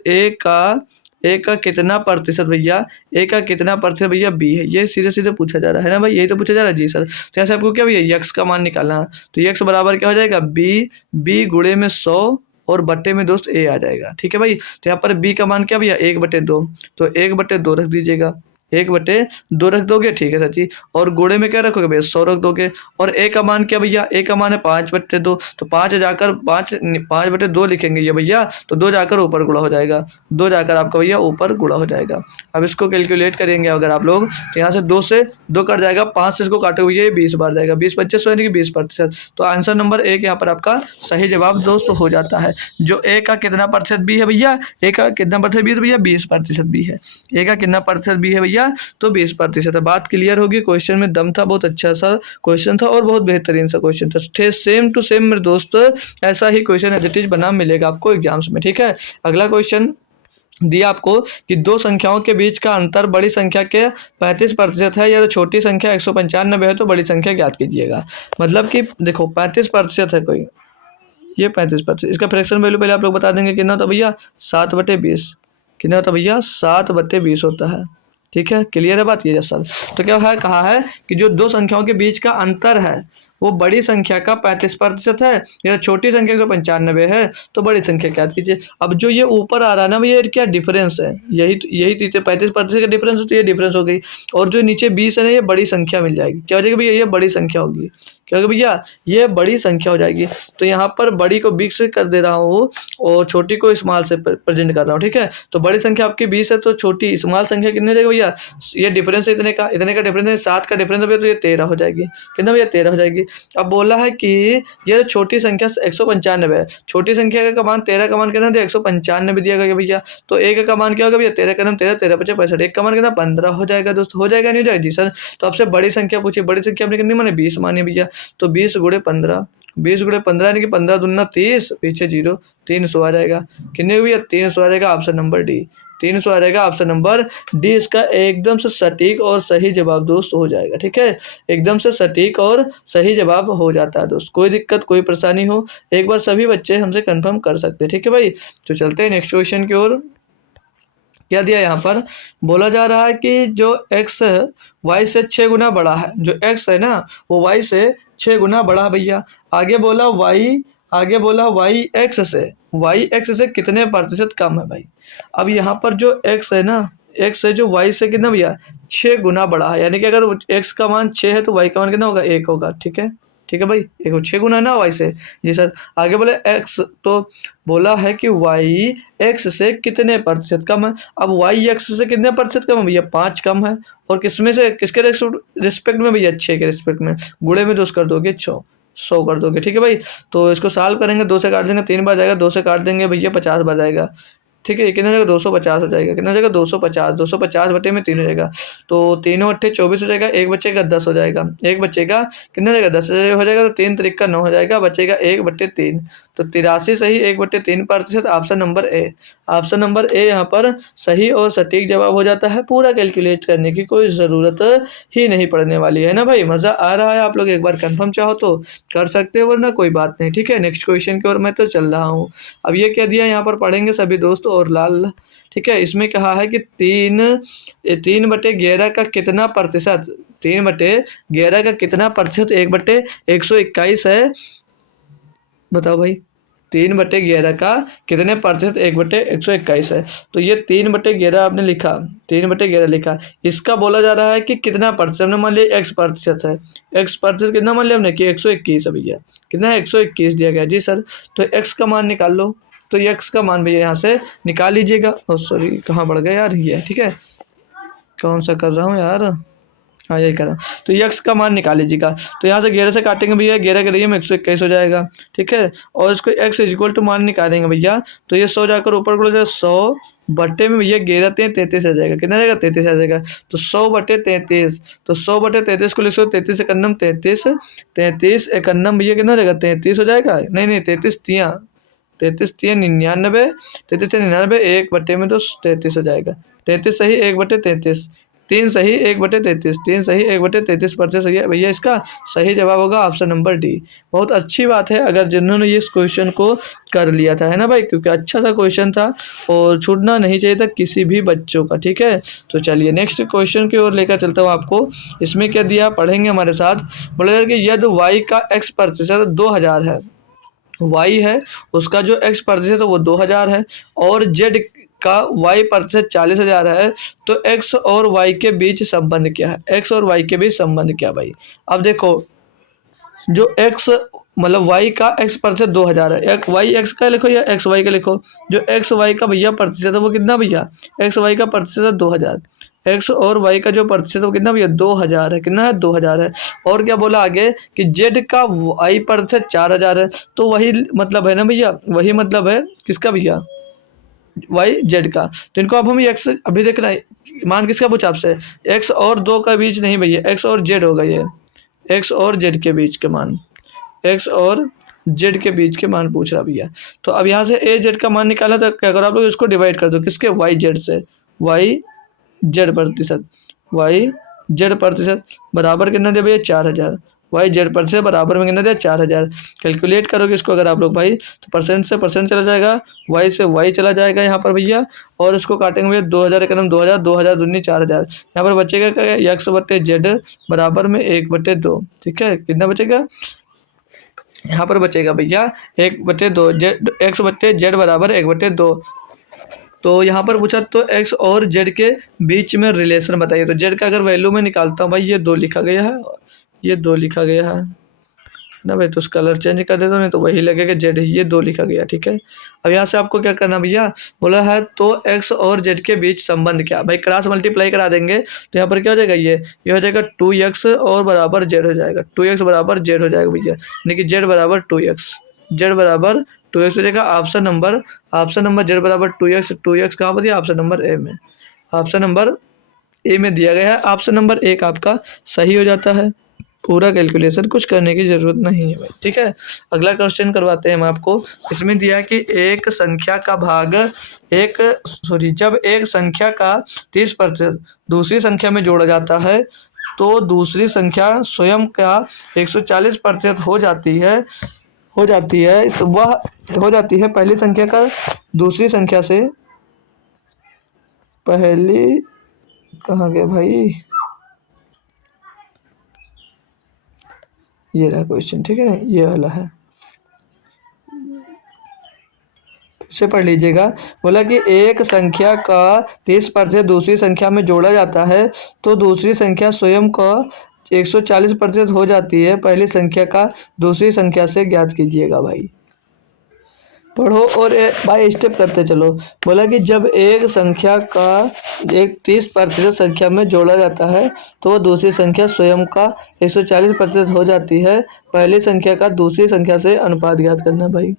ए का कितना प्रतिशत भैया, ए का कितना प्रतिशत भैया बी है, ये सीधे सीधे पूछा जा रहा है ना भाई, यही तो पूछा जा रहा है जी सर। तो ऐसे आपको क्या भैया यक्स का मान निकालना है। तो यक्स बराबर क्या हो जाएगा, बी गुणे में 100 और बट्टे में दोस्त ए आ जाएगा, ठीक है भाई। तो यहाँ पर बी का मान क्या भैया 1/2, तो 1/2 रख दीजिएगा, 1/2 रख दोगे, ठीक है सची। और गुणे में क्या रखोगे भैया 100 रख दोगे। और ए का मान क्या भैया, ए का मान है 5/2, तो 5 जाकर 5/2 लिखेंगे ये भैया, तो 2 जाकर ऊपर गुणा हो जाएगा, 2 जाकर आपका भैया ऊपर गुणा हो जाएगा। अब इसको कैलकुलेट करेंगे अगर आप लोग, तो यहाँ से 2 से 2 कट जाएगा, 5 से इसको काटोगे भैया ये 20 बार जाएगा, 20/25 यानी कि 20%। तो आंसर नंबर ए यहाँ पर आपका सही जवाब दोस्त हो जाता है। जो ए का कितना प्रतिशत बी है भैया, ए का कितना प्रतिशत बी है भैया 20% बी है। ए का कितना प्रतिशत बी है भैया, तो 20% है। बात क्लियर होगी, क्वेश्चन में दम था, बहुत अच्छा सा क्वेश्चन था और बहुत बेहतरीन सा क्वेश्चन था। सेम टू सेम मेरे दोस्त ऐसा ही क्वेश्चन एज इट इज बना मिलेगा आपको एग्जाम्स में, ठीक है। अगला क्वेश्चन दिया आपको कि दो संख्याओं के बीच का अंतर बड़ी संख्या के 35% है या तो छोटी संख्या 195 है, तो बड़ी संख्या ज्ञात कीजिएगा। मतलब कि देखो 35% है कोई, ये 35%, इसका फ्रैक्शन वैल्यू पहले आप लोग बता देंगे कितना होता भैया 7/20, कितना होता भैया 7/20 होता है, ठीक है। क्लियर है बात ये सर। तो क्या है, कहा है कि जो दो संख्याओं के बीच का अंतर है वो बड़ी संख्या का 35% है या छोटी संख्या 195 है, तो बड़ी संख्या क्या कीजिए। अब जो ये ऊपर आ रहा है ना भैया, क्या डिफरेंस है, यही 35% का डिफरेंस है, तो ये डिफरेंस हो गई। और जो नीचे 20 है ना, ये बड़ी संख्या मिल जाएगी, क्या हो जाएगी भैया, ये बड़ी संख्या होगी, क्या होगा भैया, ये बड़ी संख्या हो जाएगी। तो यहाँ पर बड़ी को 20 से कर दे रहा हूँ और छोटी को स्मॉल से प्रेजेंट कर रहा हूँ, ठीक है। तो बड़ी संख्या आपकी 20 है, तो छोटी स्मॉल संख्या कितने जाएगा भैया, ये डिफरेंस है इतने का डिफरेंस है, 7 का डिफरेंस है भैया, तो ये 13 हो जाएगी, कितना भैया 13 हो जाएगी। अब बोला है कि ये छोटी संख्या 195 है, छोटी संख्या का मान 13 का मान कितना दिया 195 दिया गया भैया। तो एक का मान क्या होगा भैया 13 का नाम 13, 13×5 = 65, एक का मान कितना 15 हो जाएगा दोस्त, हो जाएगा नहीं हो जाएगा जी सर। तो आपसे बड़ी संख्या पूछी, बड़ी संख्या आपने कितनी मानी 20 मानी भैया, तो 20 × 15, 20 × 15 यानी कि 15 दूना 30, पीछे 0, 300 आ जाएगा, कितने भैया 300 आ जाएगा, ऑप्शन नंबर डी 300 आ जाएगा, ऑप्शन नंबर डी इसका एकदम से सटीक और सही जवाब दोस्त हो जाएगा, ठीक है। एकदम से सटीक और सही जवाब हो जाता है दोस्त, कोई दिक्कत कोई परेशानी हो एक बार सभी बच्चे हमसे कंफर्म कर सकते हैं, ठीक है भाई। तो चलते हैं नेक्स्ट क्वेश्चन की ओर। क्या दिया यहाँ पर, बोला जा रहा है कि जो x y से 6 गुना बड़ा है, जो x है ना वो y से 6 गुना बड़ा है भैया। आगे बोला y x से कितने प्रतिशत कम है भाई। अब यहाँ पर जो x है ना, x है जो y से कितना भैया 6 गुना बड़ा है, यानी कि अगर x का मान 6 है तो y का मान कितना होगा 1 होगा, ठीक है, ठीक है भाई, एक 6 गुना है ना y से, जी सर। आगे बोले x, तो बोला है कि y x से कितने प्रतिशत कम है। अब y x से कितने प्रतिशत कम है भैया 5 कम है, और किसमें से, किसके रिस्पेक्ट में भैया 6 के रिस्पेक्ट में, गुणे में 2 कर दोगे 100 कर दोगे, ठीक है भाई। तो इसको सॉल्व करेंगे, 2 से काट देंगे 3 बार जाएगा, 2 से काट देंगे भैया 50 बार जाएगा, ठीक है। कितना जाएगा 250 हो जाएगा, कितना जाएगा 250 बटे में 3 हो जाएगा, तो 3 × 8 = 24 हो जाएगा, एक बचेगा 10 हो जाएगा, एक बचेगा कितना जाएगा 10 हो जाएगा, तो 3 × 9 हो जाएगा, बचेगा 1/3, तो 83 सही 1/3%, option number A, option number A यहाँ पर सही और सटीक जवाब हो जाता है। पूरा कैलकुलेट करने की कोई ज़रूरत ही नहीं पड़ने वाली है ना भाई। मज़ा आ रहा है, आप लोग एक बार कंफर्म चाहो तो कर सकते हो, वरना कोई बात नहीं, ठीक है। नेक्स्ट क्वेश्चन की ओर मैं तो चल रहा हूँ। अब ये क्या दिया यहाँ पर पढ़ेंगे सभी दोस्त और लाल, ठीक है। इसमें कहा है कि 3/11 का कितना प्रतिशत, 3/11 का कितना प्रतिशत 1/121 है, बताओ भाई 3/11 का कितने प्रतिशत 1/121 है। तो ये 3/11 आपने लिखा, 3/11 लिखा, इसका बोला जा रहा है कि कितना प्रतिशत, हमने मान लिया x प्रतिशत है, x प्रतिशत कितना मान लिया हमने कि 121 है भैया, कितना है 121 दिया गया जी सर। तो x का मान निकाल लो, तो x का मान भैया यहाँ से निकाल लीजिएगा। सॉरी कहाँ बढ़ गया यार, ये ठीक है, कौन सा कर रहा हूँ यार, हाँ यही करा। तो यक्स का मान निकाल लीजिएगा। तो यहाँ से 11 से काटेंगे भैया, 11 के लिए में 121 हो जाएगा, ठीक है। और इसको x इक्वल टू मान निकालेंगे भैया, तो ये 100 जाकर ऊपर को जाएगा, 100 बट्टे में भैया 11 33 आ जाएगा, कितना आ जाएगा 33 आ जाएगा। तो 100/33, तो 100/33 को लिख सकते 33 एकन्नम 33, 33 एकन्नम भैया कितना हो जाएगा 33 हो जाएगा, नहीं 33 तियाँ 99, 33 से 99, 1/में तो 33 हो जाएगा, 33 सही 1/33, 3 सही 1/33, 3 सही 1/33% सही है भैया, इसका सही जवाब होगा ऑप्शन नंबर डी। बहुत अच्छी बात है अगर जिन्होंने ये इस क्वेश्चन को कर लिया था, है ना भाई, क्योंकि अच्छा सा क्वेश्चन था और छूटना नहीं चाहिए था किसी भी बच्चों का, ठीक है। तो चलिए नेक्स्ट क्वेश्चन की ओर लेकर चलता हूँ आपको। इसमें क्या दिया पढ़ेंगे हमारे साथ, बोला कि यदि y का x प्रतिशत 2000 है, y है उसका जो x प्रतिशत है वो 2000 है, और z का y प्रतिशत 40,000 है, तो x और y के बीच संबंध क्या है, x और y के बीच संबंध क्या भाई। अब देखो जो x मतलब y का x प्रतिशत 2000 है, y x का लिखो या x y का लिखो, जो x y का भैया प्रतिशत है वो कितना भैया, x y का प्रतिशत 2000, x और y का जो प्रतिशत है वो कितना भैया 2000 है, कितना है 2000 है। और क्या बोला आगे कि z का y प्रतिशत 4000 है, तो वही मतलब है ना भैया, वही मतलब है किसका भैया वाई जेड का। तो इनको अब हम एक्स अभी देखना है, मान किसका पूछा आपसे, एक्स और 2 का बीच नहीं भैया, एक्स और जेड होगा, ये एक्स और जेड के बीच के मान, एक्स और जेड के बीच के मान पूछ रहा भैया। तो अब यहाँ से ए जेड का मान निकाला, तो क्या करो आप लोग इसको डिवाइड कर दो किसके, वाई जेड से, वाई जेड प्रतिशत, वाई जेड प्रतिशत बराबर कितना दे भैया 4000, वाई जेड प्रतिशत बराबर में कितना दिया 4000। कैलकुलेट करोगे इसको अगर आप लोग भाई, तो परसेंट से परसेंट चला जाएगा, वाई से वाई चला जाएगा यहाँ पर भैया, और इसको काटेंगे भैया 2000 एकम 2000, 2000 दूनी 4000, यहाँ पर बचेगा क्या x/z बराबर में 1/2, ठीक है। कितना बचेगा यहाँ पर बचेगा भैया 1/2, x/z बराबर 1/2। तो यहाँ पर पूछा तो x और z के बीच में रिलेशन बताइए। तो z का अगर वैल्यू में निकालता हूँ भाई, ये 2 लिखा गया है, ये 2 लिखा गया है ना भाई, तो कलर चेंज कर देता हूँ, नहीं तो वही लगेगा z है, ये 2 लिखा गया, ठीक है। अब यहाँ से आपको क्या करना भैया, बोला है तो x और z के बीच संबंध क्या भाई, क्रॉस मल्टीप्लाई करा देंगे, तो यहाँ पर क्या हो जाएगा, ये हो जाएगा 2x और बराबर z हो जाएगा, 2x बराबर z हो जाएगा भैया, यानी कि z बराबर 2x, z बराबर 2x हो जाएगा। ऑप्शन नंबर z बराबर 2x, 2x कहाँ पर दिया, ऑप्शन नंबर ए में, ऑप्शन नंबर ए में दिया गया है। ऑप्शन नंबर 1 आपका सही हो जाता है, पूरा कैलकुलेशन कुछ करने की जरूरत नहीं है भाई, ठीक है। अगला क्वेश्चन करवाते हैं हम आपको। इसमें दिया है कि एक संख्या का भाग जब एक संख्या का 30% दूसरी संख्या में जोड़ा जाता है, तो दूसरी संख्या स्वयं का 140% हो जाती है वह हो जाती है पहली संख्या का दूसरी संख्या से, पहली कहाँ गया भाई, ये रहा क्वेश्चन, ठीक है ना, ये वाला है, फिर से पढ़ लीजिएगा। बोला कि एक संख्या का 30% दूसरी संख्या में जोड़ा जाता है, तो दूसरी संख्या स्वयं का 140% हो जाती है पहली संख्या का दूसरी संख्या से, ज्ञात कीजिएगा भाई। पढ़ो और भाई स्टेप करते चलो। बोला कि जब एक संख्या का एक 30% संख्या में जोड़ा जाता है, तो वह दूसरी संख्या स्वयं का 140% हो जाती है पहली संख्या का दूसरी संख्या से, अनुपात ज्ञात करना भाई।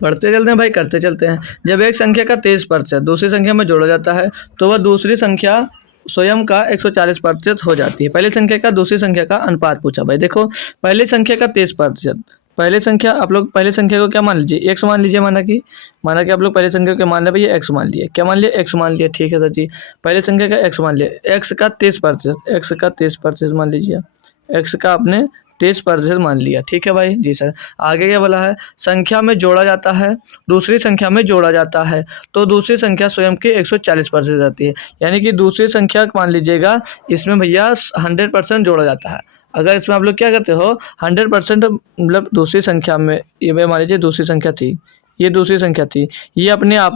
पढ़ते चलते हैं भाई, करते चलते हैं। जब एक संख्या का 30% दूसरी संख्या में जोड़ा जाता है, तो वह दूसरी संख्या स्वयं का 140% हो जाती है पहली संख्या का दूसरी संख्या का, अनुपात पूछा भाई। देखो पहली संख्या का 30%, पहले संख्या आप लोग पहले संख्या को क्या मान लीजिए, x मान लीजिए, माना कि आप लोग पहले संख्या को क्या मान लिया भैया, x मान लिया, क्या मान लिया, x मान लिया, ठीक है सर जी। पहले संख्या का x मान लिया, x का 30% मान लीजिए, x का आपने 30% मान लिया, ठीक है भाई जी सर। आगे क्या बोला है, संख्या में जोड़ा जाता है, दूसरी संख्या में जोड़ा जाता है, तो दूसरी संख्या स्वयं के 140% आती है, यानी कि दूसरी संख्या मान लीजिएगा इसमें भैया 100% जोड़ा जाता है। अगर इसमें आप लोग क्या करते हो 100% मतलब दूसरी संख्या में, ये मान लीजिए दूसरी संख्या थी, ये दूसरी संख्या थी। ये अपने आप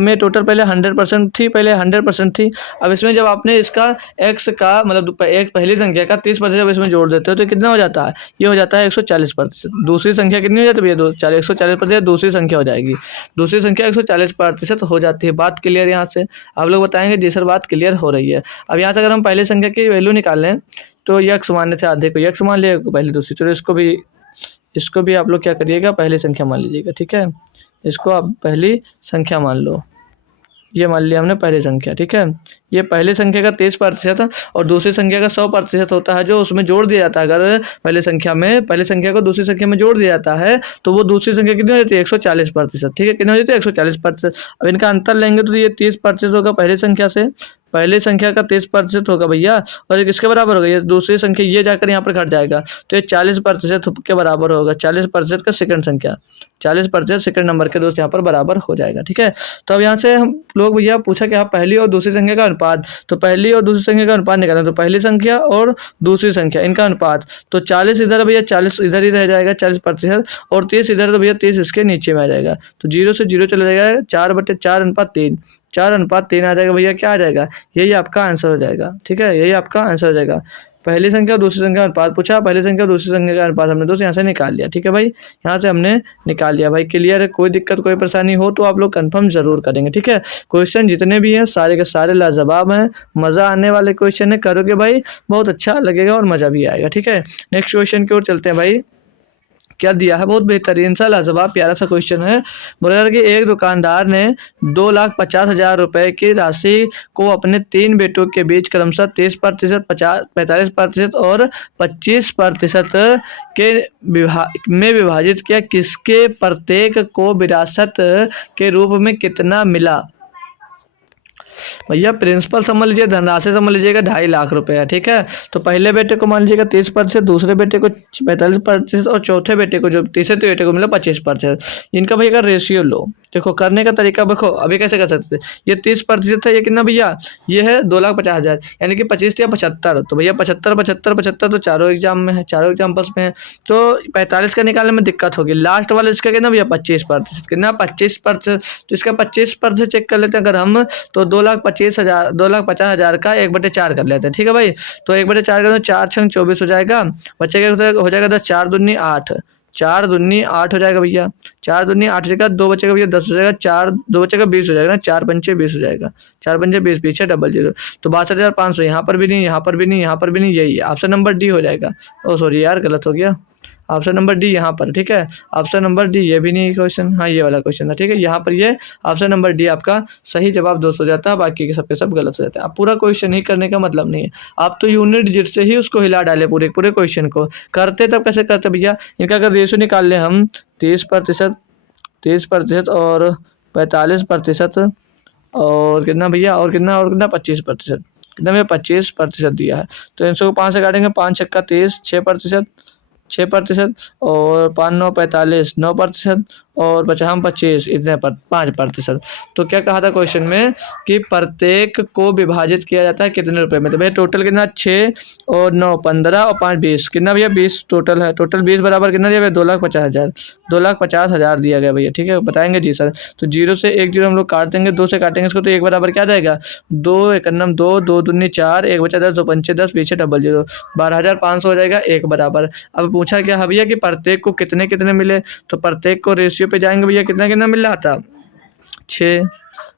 में टोटल पहले 100% थी, पहले 100% थी। अब इसमें जब आपने इसका x का मतलब एक पहली संख्या का 30% जब इसमें जोड़ देते हो तो कितना हो जाता है, ये हो जाता है 140%। दूसरी संख्या कितनी हो जाती है भैया, 140% दूसरी संख्या हो जाएगी। दूसरी संख्या 140% हो जाती है। बात क्लियर यहाँ से? आप लोग बताएंगे जी सर बात क्लियर हो रही है। अब यहाँ से अगर हम पहले संख्या की वैल्यू निकालें तो यक्स मानने से आधे को यक्स मान लिया पहले दूसरी, चलो इसको भी आप लोग क्या करिएगा, पहली संख्या मान लीजिएगा, ठीक है। इसको आप पहली संख्या मान लो, ये मान लिया हमने पहली संख्या, ठीक है। ये पहली संख्या का 30% और दूसरी संख्या का 100% होता है, जो उसमें जोड़ दिया जाता है। अगर पहली संख्या को दूसरी संख्या में जोड़ दिया जाता है तो वो दूसरी संख्या कितनी हो जाती है, 140%, ठीक है। कितनी हो जाती है, 140%। अब इनका अंतर लेंगे तो ये 30% होगा पहली संख्या से, पहली संख्या का 30% होगा भैया, और ये किसके बराबर होगा, ये दूसरी संख्या, ये जाकर यहाँ पर घट जाएगा तो ये 40% के बराबर होगा। 40% का सेकंड संख्या, 40% सेकंड नंबर के दोस्त यहाँ पर बराबर हो जाएगा, ठीक है। तो अब यहाँ से हम लोग भैया पूछा कि आप पहली और दूसरी संख्या का अनुपात, तो पहली और दूसरी संख्या का अनुपात निकालें तो पहली संख्या और दूसरी संख्या इनका अनुपात, तो 40 इधर भैया, 40 इधर ही रह जाएगा 40%, और 30 इधर तो भैया 30 इसके नीचे में आ जाएगा, तो 0 से 0 चला जाएगा, 4/4 अनुपात 3, 4/3 आ जाएगा भैया, क्या आ जाएगा, यही आपका आंसर हो जाएगा, ठीक है। यही आपका आंसर हो जाएगा। पहली संख्या और दूसरी संख्या का अनुपात पूछा, पहली संख्या और दूसरी संख्या का अनुपात हमने दोस्त यहाँ से निकाल लिया, ठीक है भाई। यहाँ से हमने निकाल लिया भाई, क्लियर है। कोई दिक्कत कोई परेशानी हो तो आप लोग कंफर्म जरूर करेंगे, ठीक है। क्वेश्चन जितने भी हैं सारे के सारे लाजवाब हैं, मज़ा आने वाले क्वेश्चन है, करोगे भाई बहुत अच्छा लगेगा और मज़ा भी आएगा, ठीक है। नेक्स्ट क्वेश्चन की ओर चलते हैं भाई। क्या दिया है, बहुत बेहतरीन सा लाजवाब प्यारा सा क्वेश्चन है। बोला कि एक दुकानदार ने 2,50,000 रुपए की राशि को अपने 3 बेटों के बीच क्रमशः 30%, 45% और 25% के में विभाजित किया। किसके प्रत्येक को विरासत के रूप में कितना मिला? भैया प्रिंसिपल समझ लीजिए, धनराशि समझ लीजिएगा 2.5 लाख रुपए है, ठीक है। तो पहले बेटे को मान लीजिएगा 30%, दूसरे बेटे को 45% और चौथे बेटे को, जो तीसरे बेटे को मिला 25%। इनका भैया का रेशियो लो, देखो करने का तरीका देखो अभी कैसे कर सकते हैं। ये 30% है, ये कितना भैया, ये है 2,50,000, यानी कि 25 या 75, तो भैया 75 तो चारों एग्जाम में है, चारों एग्जाम पास में है, तो 45 का निकालने में दिक्कत होगी। लास्ट वाले इसका कितना भैया 25%, कितना 25%, तो इसका 25% चेक कर लेते हैं अगर हम, तो 2,50,000 का 1/4 कर लेते हैं, ठीक है भाई। तो 1/4 का 4×24 हो जाएगा, बचेगा हो जाएगा 10, 4×2 8, 4×2 8 हो जाएगा भैया, 4×2 8 हो जाएगा, 2 बचेगा भैया 10 हो जाएगा, 4 2 बचेगा 20 हो जाएगा ना, 4×5 20 हो जाएगा, 4×5 20, पीछे 00, तो 62,500, यहाँ पर भी नहीं, यहाँ पर भी नहीं, यहाँ पर भी नहीं, यही ऑप्शन नंबर डी हो जाएगा। ओ सॉरी यार गलत हो गया, ऑप्शन नंबर डी यहाँ पर, ठीक है। ऑप्शन नंबर डी, ये भी नहीं क्वेश्चन, हाँ ये वाला क्वेश्चन था, ठीक है। यहाँ पर ये ऑप्शन नंबर डी आपका सही जवाब दोस्त हो जाता है, बाकी के सबके सब गलत हो जाता है। आप पूरा क्वेश्चन ही करने का मतलब नहीं है, आप तो यूनिट डिजिट से ही उसको हिला डाले पूरे पूरे क्वेश्चन को। करते तब कैसे करते भैया, इनका अगर रेशियो निकाल लें हम 30% और 45% और कितना भैया, और कितना 25%, कितना भैया 25% दिया है। तो 300 को 5 से काटेंगे, 5×6 30, 6% और 5×9 45, 9% और बचा हम 25, इतने पर 5%। तो क्या कहा था क्वेश्चन में कि प्रत्येक को विभाजित किया जाता है कितने रुपए में, तो भैया टोटल कितना 6 और 9 15 और 5 20, कितना भैया 20 टोटल है। टोटल 20 बराबर कितना दिया भैया 2,50,000, 2,50,000 दिया गया भैया, ठीक है। बताएंगे जी सर, तो 0 से 1 0 हम लोग काट देंगे, 2 से काटेंगे इसको तो 1 बराबर क्या जाएगा 2 एकन्नम 2, 2 दूनी 4, 1 बचा 10, 2 पंचे 10, पीछे 00, 12,500 हो जाएगा 1 बराबर। अब पूछा क्या है भैया कि प्रत्येक को कितने कितने मिले, तो प्रत्येक को रेशियो पे जाएंगे भैया, कितना कितना मिल रहा था 6,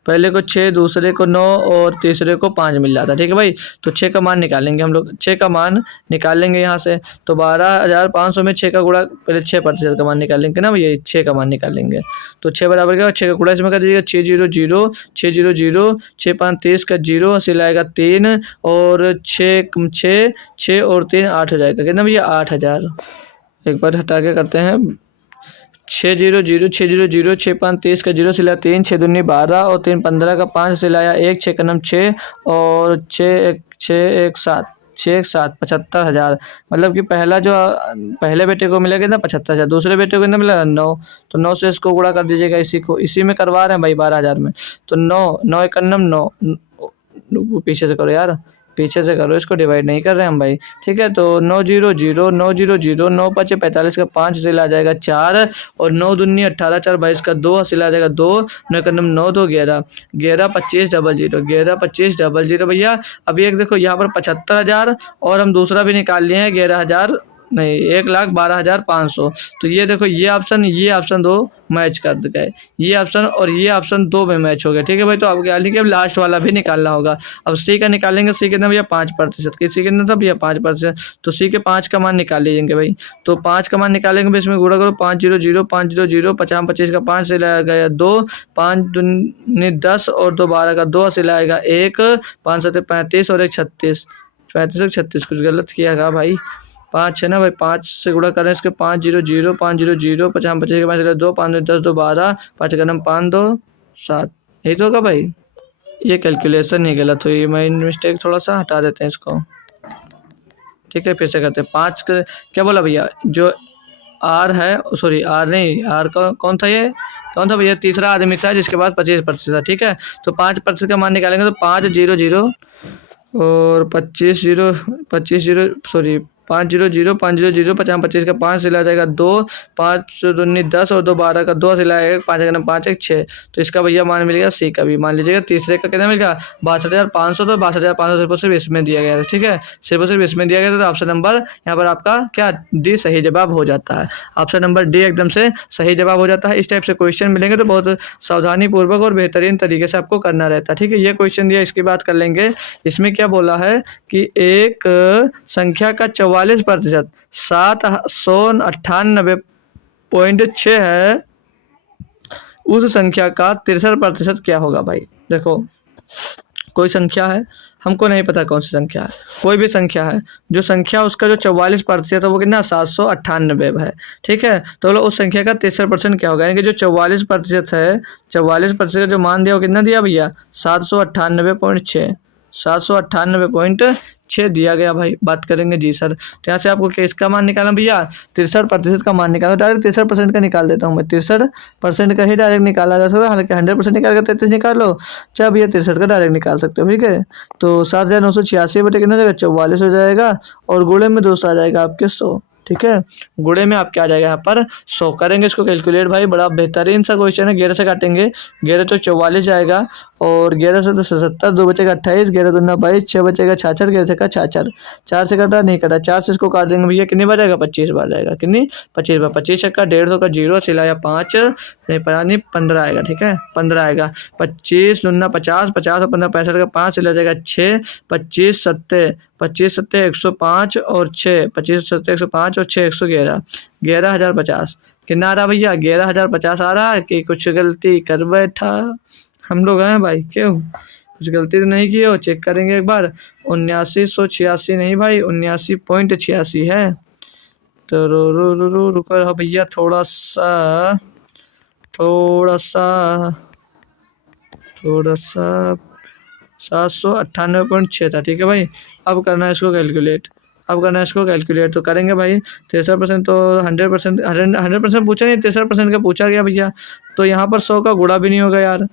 पहले को 6, दूसरे को 9 और तीसरे को 5 मिल रहा था, ठीक है भाई। तो 6 का मान निकालेंगे हम लोग, 6 का मान निकालेंगे यहाँ से, तो 12,500 में 6 का गुणा, पहले 6% का मान निकालेंगे ना भैया, 6 का मान निकालेंगे तो 6 बराबर क्या, 6 का गुणा इसमें कर दीजिएगा 600, 600, 6 5 30 का 0 सिलाएगा 3 और 6 और 3 8 हो जाएगा, कितना भैया 8,000। एक बार हटा के करते हैं, 600, 600, 6 5 30 का 0 सिलाया 3, 6 दूनी 12 और 3 15 का 5 सिलाया 1, 6 का नम 6 और 6 1 7, 75,000। मतलब कि पहला जो पहले बेटे को मिलेगा ना 75,000, दूसरे बेटे को कितना मिलेगा 9, तो 9 से इसको गुणा कर दीजिएगा, इसी में करवा रहे हैं भाई 12,000 में, तो 9 9 एकन्नम 9, पीछे से करो यार, पीछे से करो, इसको डिवाइड नहीं कर रहे हम भाई। ठीक है, तो 9 0 0 9 0 0 9 5 45 का 5 हासिल आ जाएगा 4, और 9 दूनी 18 4 22 का 2 हासिल आ जाएगा 2, 9 का 9 2 11 11 25 00 11 25 00 भैया। अभी एक देखो यहाँ पर 75,000 और हम दूसरा भी निकाल लिए हैं 11,000 नहीं 1,12,500। तो ये देखो ये ऑप्शन दो मैच कर गए, ये ऑप्शन और ये ऑप्शन दो में मैच हो गया। ठीक है भाई, तो अब क्या लिखे, अब लास्ट वाला भी निकालना होगा। अब सी का निकालेंगे, सी कितना भैया 5%, किसी कितना था भैया 5%, तो सी के 5 का मान निकाल लीजिएंगे भाई। तो 5 का मान निकालेंगे, इसमें गुणा करो 5 0 0 5 0 0 50 25 का 5 से लाया गया 2, 5 दूनी 10 और 2 12 का 2 से लाएगा 1, 5 7 35 और 1 36, 35 और 36 कुछ गलत किया था भाई। 5 है ना भाई, 5 से गुणा करें इसके 5 0 0 5 0 0 50 25 के 5 2 5 10 2 12 5 का 5 2 7, यही तो होगा भाई। ये कैलकुलेशन ही गलत हुई, मैं मिस्टेक थोड़ा सा हटा देते हैं इसको। ठीक है, फिर से करते हैं। 5 का क्या बोला भैया, जो आर है, सॉरी आर नहीं, आर कौन था, ये कौन था भैया, तीसरा आदमी था जिसके पास 25% था। ठीक है, तो 5% का मान निकालेंगे तो 5 0 0 और 25 0 सॉरी 5 0 0 5 0 0 50 25 का 5 से ला जाएगा 2, 5 दूनी 10 और 2 12 का 2 से लाएगा 5 का 5 1 6। तो इसका भैया मान मिलेगा सी का भी मान लीजिएगा। तीसरे का कितना मिलेगा 62,500, तो 62,500 सिर्फ इसमें दिया गया था। ठीक है, सिर्फ इसमें दिया गया था, तो ऑप्शन नंबर यहाँ पर आपका क्या डी सही जवाब हो जाता है। ऑप्शन नंबर डी एकदम से सही जवाब हो जाता है। इस टाइप से क्वेश्चन मिलेंगे तो बहुत सावधानी पूर्वक और बेहतरीन तरीके से आपको करना रहता है। ठीक है, ये क्वेश्चन दिया, इसकी बात कर लेंगे। इसमें क्या बोला है कि एक संख्या का 44% 798.6 है, उस संख्या का 63% क्या होगा भाई। देखो कोई संख्या है, हमको नहीं पता कौन सी संख्या है, कोई भी संख्या है, जो संख्या उसका जो 44% है वो कितना 798 है। ठीक है, तो बोलो उस संख्या का 63% क्या होगा, यानी कि जो 44% है, 44% का जो मान दिया वो कितना दिया भैया 798.6, 798.6 दिया गया भाई। बात करेंगे जी सर, तो यहाँ से आपको किसका मान निकालना भैया 63% का मान निकालना। डायरेक्ट 63% का निकाल देता हूँ मैं, 63% का ही डायरेक्ट निकाला जा सकता है। हालांकि 100% निकाल कर 33 निकाल लो, चाहे भैया 63 का डायरेक्ट निकाल सकते हो। ठीक है, तो 7,986 बटे कितना जाएगा 44 हो जाएगा, और गुणे में 200 आ जाएगा आपके 100। ठीक है, गुणे में आपके आ जाएगा यहाँ पर 100। करेंगे इसको कैलकुलेट भाई, बड़ा बेहतरीन सा क्वेश्चन है। 11 से काटेंगे, 11 तो 44 जाएगा, और 11 से तो 77, 2 बचेगा 28, 11 दूना 22, 6 बचेगा 66, 11 से का 66, 4 से कटा नहीं कटा, 4 से इसको काट देंगे भैया, कितनी बार जाएगा 25 बार जाएगा, कितनी 25 बार, 25 का 150 का 0 सिलाया 5 नहीं पता नहीं 15 आएगा। ठीक है, 15 आएगा, 25 दूना 50, 50 और 15 65 का 5 सिला जाएगा 6, 25 7 25 7 105 और 6 25 7 105 और 6 111, 11,050 कितना आ रहा भैया 11,050 आ रहा है कि कुछ गलती कर बैठा हम लोग हैं भाई, क्यों कुछ गलती तो नहीं की हो, चेक करेंगे एक बार। 7986 नहीं भाई 79.86 है। तो रुको रहो भैया, थोड़ा सा 798.6 था। ठीक है भाई, अब करना है इसको कैलकुलेट, तो करेंगे भाई। 63% तो 100% पूछा नहीं, 63% का पूछा गया भैया, तो यहाँ पर 100 का गुणा भी नहीं होगा यार,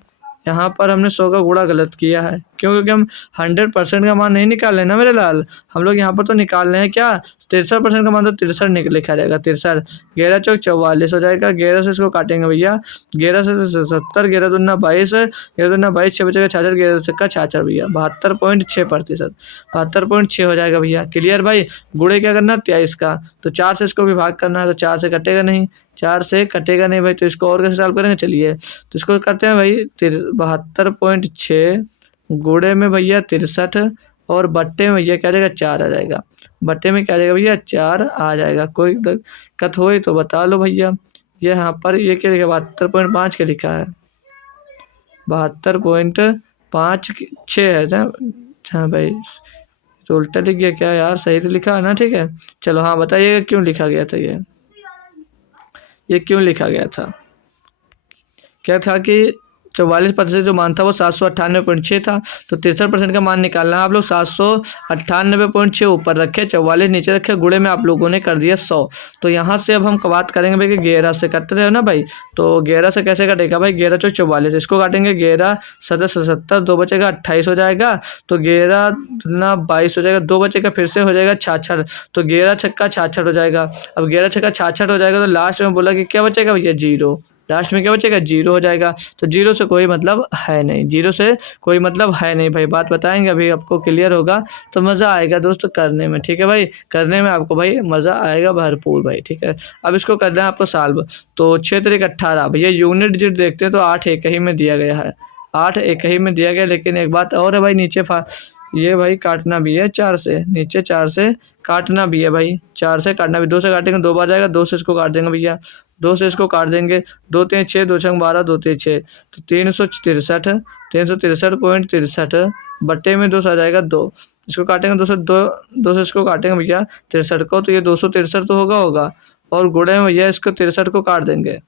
यहाँ पर हमने 100 का गुणा गलत किया है। क्यों, क्योंकि हम 100% का मान नहीं निकाल रहे ना मेरे लाल, हम लोग यहाँ पर तो निकाल रहे हैं क्या 63% का मान, तो 63 लिखा जाएगा 63, 11 चौक 44 हो जाएगा। 11 से इसको काटेंगे भैया, 11 से 70, 11 दूना 22, 11 दूना 22, 6 बचेगा 66, 11 से का 66 भैया 72.6%, 72.6 हो जाएगा भैया। क्लियर भाई, गुणे क्या करना 23 का, तो 4 से इसको भी भाग करना है, तो 4 से कटेगा नहीं, 4 से कटेगा नहीं भाई, तो इसको और कैसे सॉल्व करेंगे, चलिए तो इसको करते हैं भाई 72.6 गुणे में भैया 63, और बट्टे में भैया क्या आ जाएगा 4 आ जाएगा, बट्टे में क्या आ जाएगा भैया 4 आ जाएगा। कोई दिक्कत हो तो बता लो भैया। ये यहाँ पर ये क्या लिखा 72.5 के लिखा है, 72.56 है। हाँ भाई, तो उल्टा लिख गया क्या यार, सही तो लिखा है ना। ठीक है, चलो हाँ बताइए क्यों लिखा गया था, ये क्यों लिखा गया था, क्या था कि 44% जो मान था वो 798.6 था। तो 63% का मान निकालना है आप लोग। 798.6 ऊपर रखे, 44 नीचे रखे, गुणे में आप लोगों ने कर दिया 100। तो यहाँ से अब हम बात करेंगे भाई कि 11 से कट रहे हो ना भाई, तो 11 से कैसे कटेगा भाई, 11 चौक 44, इसको काटेंगे 11 7 77, 2 बचेगा 28 हो जाएगा। तो 11 ना 22 हो जाएगा, 2 बचेगा फिर से हो जाएगा 66, तो 11 छक्का 66 हो जाएगा। अब 11 छक्का 66 हो जाएगा तो लास्ट में बोला कि क्या बचेगा भैया, जीरो। लास्ट में क्या बचेगा, जीरो हो जाएगा। तो जीरो से कोई मतलब है नहीं, जीरो से कोई मतलब है नहीं भाई, बात बताएंगे अभी आपको क्लियर होगा तो मज़ा आएगा दोस्तों करने में, ठीक है भाई, करने में आपको भाई मज़ा आएगा भरपूर भाई, ठीक है। अब इसको करना है आपको सॉल्व। तो 6 तरीक 18 भैया यूनिट डिजिट देखते हैं तो 8 एक ही में दिया गया है, 8 एक ही में दिया गया। लेकिन एक बात और है भाई, नीचे ये भाई काटना भी है 4 से, नीचे 4 से काटना भी है भाई, 4 से काटना भी, 2 से काटेंगे 2 बार जाएगा, 2 से इसको काट देंगे भैया, 2 से इसको काट देंगे, 2 3 6, 2 6 12, 2 3 6, तो 363, 363.63 बट्टे में 2 से आ जाएगा 2, इसको काटेंगे 2 से इसको काटेंगे भैया 63 को, तो ये 263 तो होगा, और गुणे में भैया इसको 63 को काट देंगे,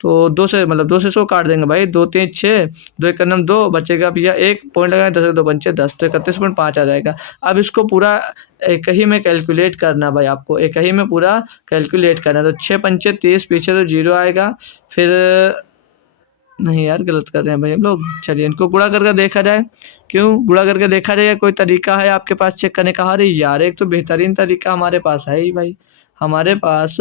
तो 2 से मतलब 2 से इसको काट देंगे भाई, 2 3 6, 2 1 9 2 बचेगा भैया, 1 पॉइंट लगाए 10 2 पंचे 10, तो 31.5 आ जाएगा। अब इसको पूरा एक ही में कैलकुलेट करना भाई, आपको एक ही में पूरा कैलकुलेट करना। तो 6 पंचे 30, पीछे तो जीरो आएगा, फिर नहीं यार गलत कर रहे हैं भाई हम लोग, चलिए इनको गुणा करके देखा जाए। क्यों गुणा करके देखा जाए, कोई तरीका है आपके पास चेक करने का? अरे यार एक तो बेहतरीन तरीका हमारे पास है ही भाई, हमारे पास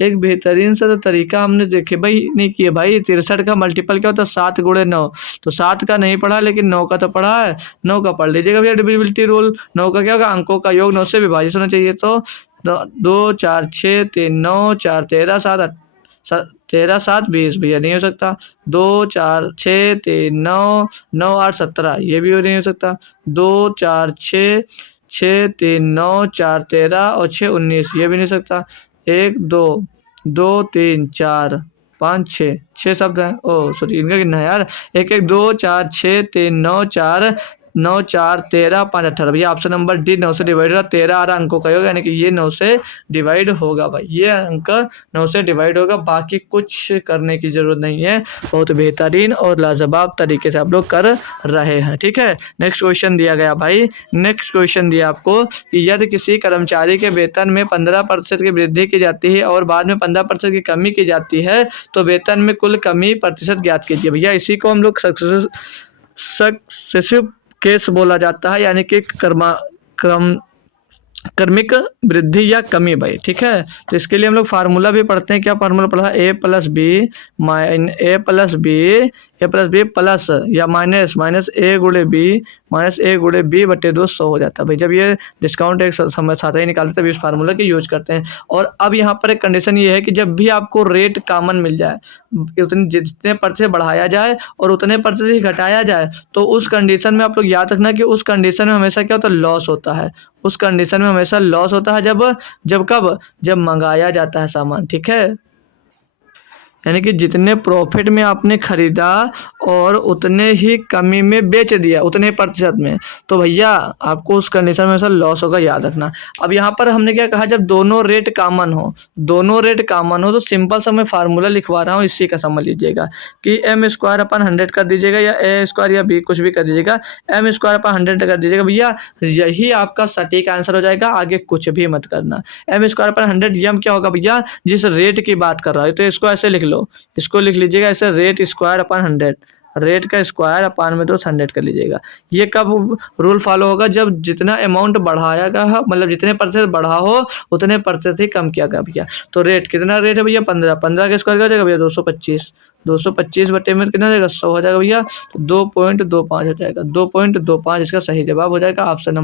एक बेहतरीन सा तरीका हमने देखे भाई नहीं किए भाई। 63 का मल्टीपल क्या होता है, 7 गुणे 9, तो 7 का नहीं पढ़ा लेकिन 9 का तो पढ़ा है, 9 का पढ़ लीजिएगा भैया डिविजिबिलिटी रूल। 9 का क्या होगा, अंकों का योग 9 से विभाजित होना चाहिए। तो 2 4 6 3 9 4 13 7 13 7 20 भैया नहीं हो सकता। 2 4 6 3 9 9 8 17 ये भी नहीं हो सकता। 2 4 6 6 3 9 4 13 और 6 19 ये भी नहीं सकता। 1 2 2 3 4 5 6 शब्द हैं, ओ सॉरी इनका कितना है यार, 1 1 2 4 6 3 9 4 9 4 13 5 18 भैया ऑप्शन नंबर डी 9 से डिवाइड होगा, 13 आ रहा अंकों का होगा, यानी कि ये 9 से डिवाइड होगा भाई, ये अंक 9 से डिवाइड होगा, बाकी कुछ करने की जरूरत नहीं है। बहुत बेहतरीन और लाजवाब तरीके से आप लोग कर रहे हैं, ठीक है। नेक्स्ट क्वेश्चन दिया गया भाई, नेक्स्ट क्वेश्चन दिया आपको कि यदि किसी कर्मचारी के वेतन में 15% की वृद्धि की जाती है और बाद में 15% की कमी की जाती है तो वेतन में कुल कमी प्रतिशत ज्ञात कीजिए। भैया इसी को हम लोग सक्सेसिव केस बोला जाता है, यानी कि क्रमिक वृद्धि या कमी भाई, ठीक है। तो इसके लिए हम लोग फार्मूला भी पढ़ते हैं, क्या फार्मूला पढ़ा, ए प्लस बी प्लस या माइनस ए गुणे बी बटे 2 100 हो जाता है भाई। जब ये डिस्काउंट एक समय साथ ही निकालते तभी इस फार्मूला की यूज करते हैं। और अब यहाँ पर एक कंडीशन ये है कि जब भी आपको रेट कॉमन मिल जाए, उतने जितने प्रतिशत बढ़ाया जाए और उतने प्रतिशत ही घटाया जाए, तो उस कंडीशन में आप लोग याद रखना कि उस कंडीशन में हमेशा क्या होता है, लॉस होता है। उस कंडीशन में हमेशा लॉस होता है जब मंगाया जाता है सामान, ठीक है। यानी कि जितने प्रॉफिट में आपने खरीदा और उतने ही कमी में बेच दिया, उतने प्रतिशत में, तो भैया आपको उस कंडीशन में सर लॉस होगा, याद रखना। अब यहाँ पर हमने क्या कहा, जब दोनों रेट कॉमन हो तो सिंपल सा मैं फार्मूला लिखवा रहा हूँ, इसी का समझ लीजिएगा कि m²/100 कर दीजिएगा या a² या b कुछ भी कर दीजिएगा, m²/100 कर दीजिएगा भैया, यही आपका सटीक आंसर हो जाएगा, आगे कुछ भी मत करना। m²/100 यम क्या होगा भैया, जिस रेट की बात कर रहा है, तो इसको ऐसे लिख लो, इसको लिख लीजिएगा ऐसे, रेट स्क्वायर अपॉन 100, रेट का स्क्वायर अपान में 100 कर लीजिएगा। ये कब रूल फॉलो होगा, जब जितना अमाउंट बढ़ाया गया, मतलब जितने प्रतिशत बढ़ा हो उतने प्रतिशत ही कम किया गया भैया। तो रेट कितना रेट है भैया, 15 का स्क्वायर क्या हो जाएगा भैया, 225 बटे में कितना हो जाएगा, 100 हो जाएगा भैया, तो 2.25 हो जाएगा, 2.25 इसका सही जवाब हो जाएगा। ऑप्शन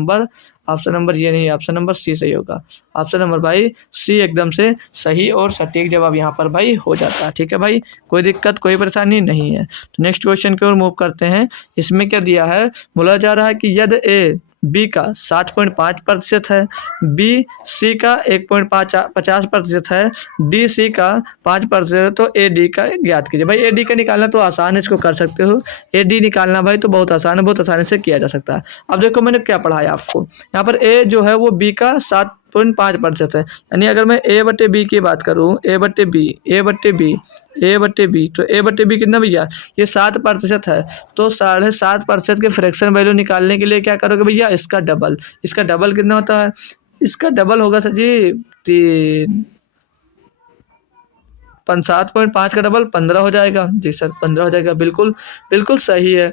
नंबर ये नहीं, ऑप्शन नंबर सी सही होगा। ऑप्शन नंबर भाई सी एकदम से सही और सटीक जवाब यहाँ पर भाई हो जाता है, ठीक है भाई, कोई दिक्कत कोई परेशानी नहीं है। तो नेक्स्ट क्वेश्चन की ओर मूव करते हैं। इसमें क्या दिया है, बोला जा रहा है कि यदि ए बी का 7.5% है, बी सी का 1.50% है, डी सी का 5% है, तो ए डी का ज्ञात कीजिए। भाई ए डी का निकालना तो आसान है, इसको कर सकते हो। ए डी निकालना भाई तो बहुत आसान है, बहुत आसानी से किया जा सकता है। अब देखो मैंने क्या पढ़ाया आपको, यहाँ पर ए जो है वो बी का 7.5% है, यानी अगर मैं ए बटे बी की बात करूँ, ए बटे बी A/B, तो A/B कितना भैया, ये 7% है। तो 7.5% के फ्रैक्शन वैल्यू निकालने के लिए क्या करोगे भैया, इसका डबल। इसका डबल कितना होता है, इसका डबल होगा सर जी 3, 7.5 का डबल 15 हो जाएगा। जी सर 15 हो जाएगा, बिल्कुल बिल्कुल सही है